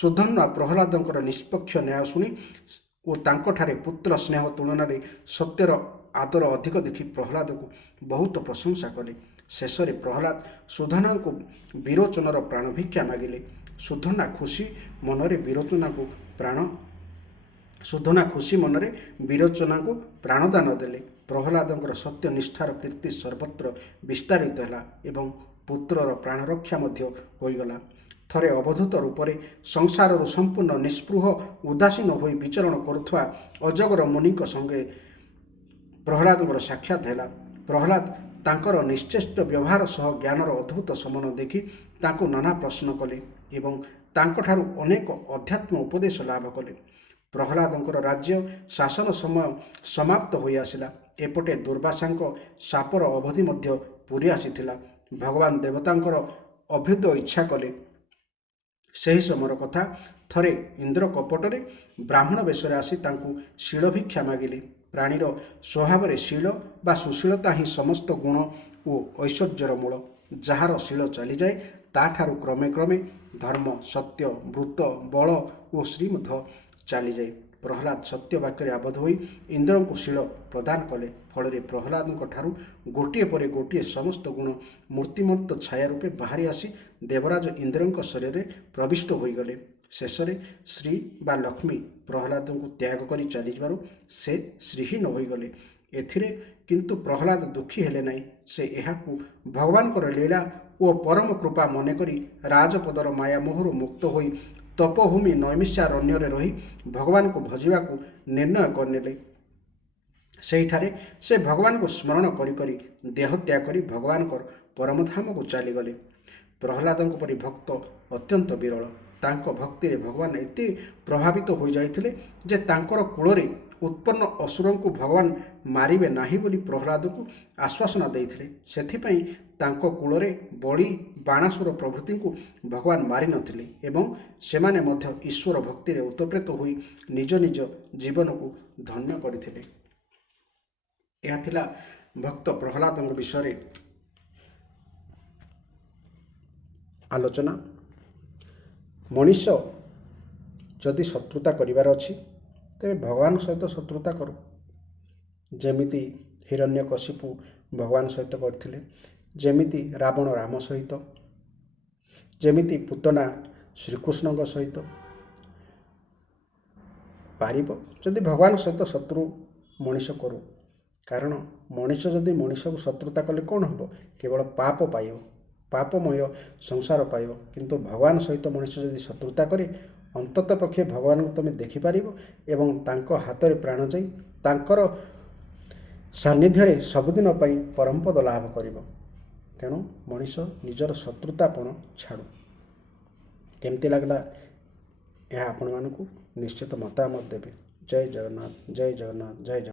ସୁଧନ୍ୱା ପ୍ରହ୍ଲାଦଙ୍କର ନିଷ୍ପକ୍ଷ ନ୍ୟାୟ ଶୁଣି ଓ ତାଙ୍କଠାରେ ପୁତ୍ର ସ୍ନେହ ତୁଳନାରେ ସତ୍ୟର ଆଦର ଅଧିକ ଦେଖି ପ୍ରହ୍ଲାଦକୁ ବହୁତ ପ୍ରଶଂସା କଲେ। ଶେଷରେ ପ୍ରହ୍ଲାଦ ସୁଧନାଙ୍କୁ ବିରୋଚନର ପ୍ରାଣ ଭିକ୍ଷା ମାଗିଲେ। ସୁଧନା ଖୁସି ମନରେ ବିରୋଚନାଙ୍କୁ ପ୍ରାଣଦାନ ଦେଲେ। ପ୍ରହ୍ଲାଦଙ୍କର ସତ୍ୟ ନିଷ୍ଠାର କୀର୍ତ୍ତି ସର୍ବତ୍ର ବିସ୍ତାରିତ ହେଲା ଏବଂ ପୁତ୍ରର ପ୍ରାଣରକ୍ଷା ମଧ୍ୟ ହୋଇଗଲା। ଥରେ ଅବଧୂତ ରୂପରେ ସଂସାରରୁ ସମ୍ପୂର୍ଣ୍ଣ ନିସ୍ପୃହ ଉଦାସୀନ ହୋଇ ବିଚରଣ କରୁଥିବା ଅଜଗର ମୁନିଙ୍କ ସଙ୍ଗେ ପ୍ରହ୍ଲାଦଙ୍କର ସାକ୍ଷାତ ହେଲା। ପ୍ରହ୍ଲାଦ ତାଙ୍କର ନିଶ୍ଚେଷ୍ଟ ବ୍ୟବହାର ସହ ଜ୍ଞାନର ଅଦ୍ଭୁତ ସମନ ଦେଖି ତାଙ୍କୁ ନାନା ପ୍ରଶ୍ନ କଲେ ଏବଂ ତାଙ୍କଠାରୁ ଅନେକ ଅଧ୍ୟାତ୍ମ ଉପଦେଶ ଲାଭ କଲେ। ପ୍ରହ୍ଲାଦଙ୍କର ରାଜ୍ୟ ଶାସନ ସମୟ ସମାପ୍ତ ହୋଇ ଆସିଲା। ଏପଟେ ଦୁର୍ବାସାଙ୍କ ଶାପର ଅବଧି ମଧ୍ୟ ପୂରି ଆସିଥିଲା। ଭଗବାନ ଦେବତାଙ୍କର ଅଭ୍ୟୁଦୟ ଇଚ୍ଛା କଲେ। ସେହି ସମୟର କଥା। ଥରେ ଇନ୍ଦ୍ର କପଟରେ ବ୍ରାହ୍ମଣ ବେଶରେ ଆସି ତାଙ୍କୁ ଶୀଳ ଭିକ୍ଷା ମାଗିଲେ। ପ୍ରାଣୀର ସ୍ୱଭାବରେ ଶୀଳ ବା ସୁଶୀଳତା ହିଁ ସମସ୍ତ ଗୁଣ ଓ ଐଶ୍ୱର୍ଯ୍ୟର ମୂଳ। ଯାହାର ଶୀଳ ଚାଲିଯାଏ ତାଠାରୁ କ୍ରମେ କ୍ରମେ ଧର୍ମ, ସତ୍ୟ, ବୃତ୍ତ, ବଳ ଓ ଶ୍ରୀ ମଧ୍ୟ ଚାଲିଯାଏ। ପ୍ରହ୍ଲାଦ ସତ୍ୟ ବାକ୍ୟରେ ଆବଦ୍ଧ ହୋଇ ଇନ୍ଦ୍ରଙ୍କୁ ଶୀଳ ପ୍ରଦାନ କଲେ। ଫଳରେ ପ୍ରହ୍ଲାଦଙ୍କ ଠାରୁ ଗୋଟିଏ ପରେ ଗୋଟିଏ ସମସ୍ତ ଗୁଣ ମୂର୍ତ୍ତିମନ୍ତ ଛାୟା ରୂପେ ବାହାରି ଆସି ଦେବରାଜ ଇନ୍ଦ୍ରଙ୍କ ଶରୀରରେ ପ୍ରବିଷ୍ଟ ହୋଇଗଲେ। ଶେଷରେ ଶ୍ରୀ ବା ଲକ୍ଷ୍ମୀ ପ୍ରହ୍ଲାଦଙ୍କୁ ତ୍ୟାଗ କରି ଚାଲିଯିବାରୁ ସେ ଶ୍ରୀହୀନ ହୋଇଗଲେ। ଏଥିରେ କିନ୍ତୁ ପ୍ରହ୍ଲାଦ ଦୁଃଖୀ ହେଲେ ନାହିଁ। ସେ ଏହାକୁ ଭଗବାନଙ୍କର ଲୀଳା ଓ ପରମ କୃପା ମନେକରି ରାଜପଦର ମାୟା ମୋହରୁ ମୁକ୍ତ ହୋଇ ତପୋଭୂମି ନୈମିଷାରଣ୍ୟରେ ରହି ଭଗବାନଙ୍କୁ ଭଜିବାକୁ ନିର୍ଣ୍ଣୟ କରିନେଲେ। ସେହିଠାରେ ସେ ଭଗବାନଙ୍କୁ ସ୍ମରଣ କରି କରି ଦେହତ୍ୟାଗ କରି ଭଗବାନଙ୍କର ପରମଧାମକୁ ଚାଲିଗଲେ। ପ୍ରହ୍ଲାଦଙ୍କ ପରି ଭକ୍ତ ଅତ୍ୟନ୍ତ ବିରଳ। ତାଙ୍କ ଭକ୍ତିରେ ଭଗବାନ ଏତେ ପ୍ରଭାବିତ ହୋଇଯାଇଥିଲେ ଯେ ତାଙ୍କର କୂଳରେ ଉତ୍ପନ୍ନ ଅସୁରଙ୍କୁ ଭଗବାନ ମାରିବେ ନାହିଁ ବୋଲି ପ୍ରହ୍ଲାଦଙ୍କୁ ଆଶ୍ୱାସନା ଦେଇଥିଲେ। ସେଥିପାଇଁ ତାଙ୍କ କୂଳରେ ବଳି, ବାଣାସୁର ପ୍ରଭୃତିଙ୍କୁ ଭଗବାନ ମାରିନଥିଲେ ଏବଂ ସେମାନେ ମଧ୍ୟ ଈଶ୍ୱର ଭକ୍ତିରେ ଓତପ୍ରୋତ ହୋଇ ନିଜ ନିଜ ଜୀବନକୁ ଧନ୍ୟ କରିଥିଲେ। ଏହା ଥିଲା ଭକ୍ତ ପ୍ରହ୍ଲାଦଙ୍କ ବିଷୟରେ ଆଲୋଚନା। ମଣିଷ ଯଦି ଶତ୍ରୁତା କରିବାର ଅଛି ତେବେ ଭଗବାନଙ୍କ ସହିତ ଶତ୍ରୁତା କରୁ। ଯେମିତି ହିରଣ୍ୟକଶିପୁ ଭଗବାନ ସହିତ କରିଥିଲେ, ଯେମିତି ରାବଣ ରାମ ସହିତ, ଯେମିତି ପୂତନା ଶ୍ରୀକୃଷ୍ଣଙ୍କ ସହିତ। ପାରିବ ଯଦି ଭଗବାନଙ୍କ ସହିତ ଶତ୍ରୁ ମଣିଷ କରୁ। କାରଣ ମଣିଷ ଯଦି ମଣିଷକୁ ଶତ୍ରୁତା କଲେ କ'ଣ ହେବ? କେବଳ ପାପ ପାଇବ, ପାପମୟ ସଂସାର ପାଇବ। କିନ୍ତୁ ଭଗବାନ ସହିତ ମଣିଷ ଯଦି ଶତ୍ରୁତା କରେ ଅନ୍ତତଃ ପକ୍ଷେ ଭଗବାନଙ୍କୁ ତୁମେ ଦେଖିପାରିବ ଏବଂ ତାଙ୍କ ହାତରେ ପ୍ରାଣ ଯାଇ ତାଙ୍କର ସାନ୍ନିଧ୍ୟରେ ସବୁଦିନ ପାଇଁ ପରମପଦ ଲାଭ କରିବ। ତେଣୁ ମଣିଷ ନିଜର ଶତ୍ରୁତାପଣ ଛାଡ଼ୁ। କେମିତି ଲାଗିଲା ଏହା ଆପଣମାନଙ୍କୁ ନିଶ୍ଚିତ ମତାମତ ଦେବେ। ଜୟ ଜଗନ୍ନାଥ, ଜୟ ଜଗନ୍ନାଥ, ଜୟ ଜଗନ୍ନାଥ।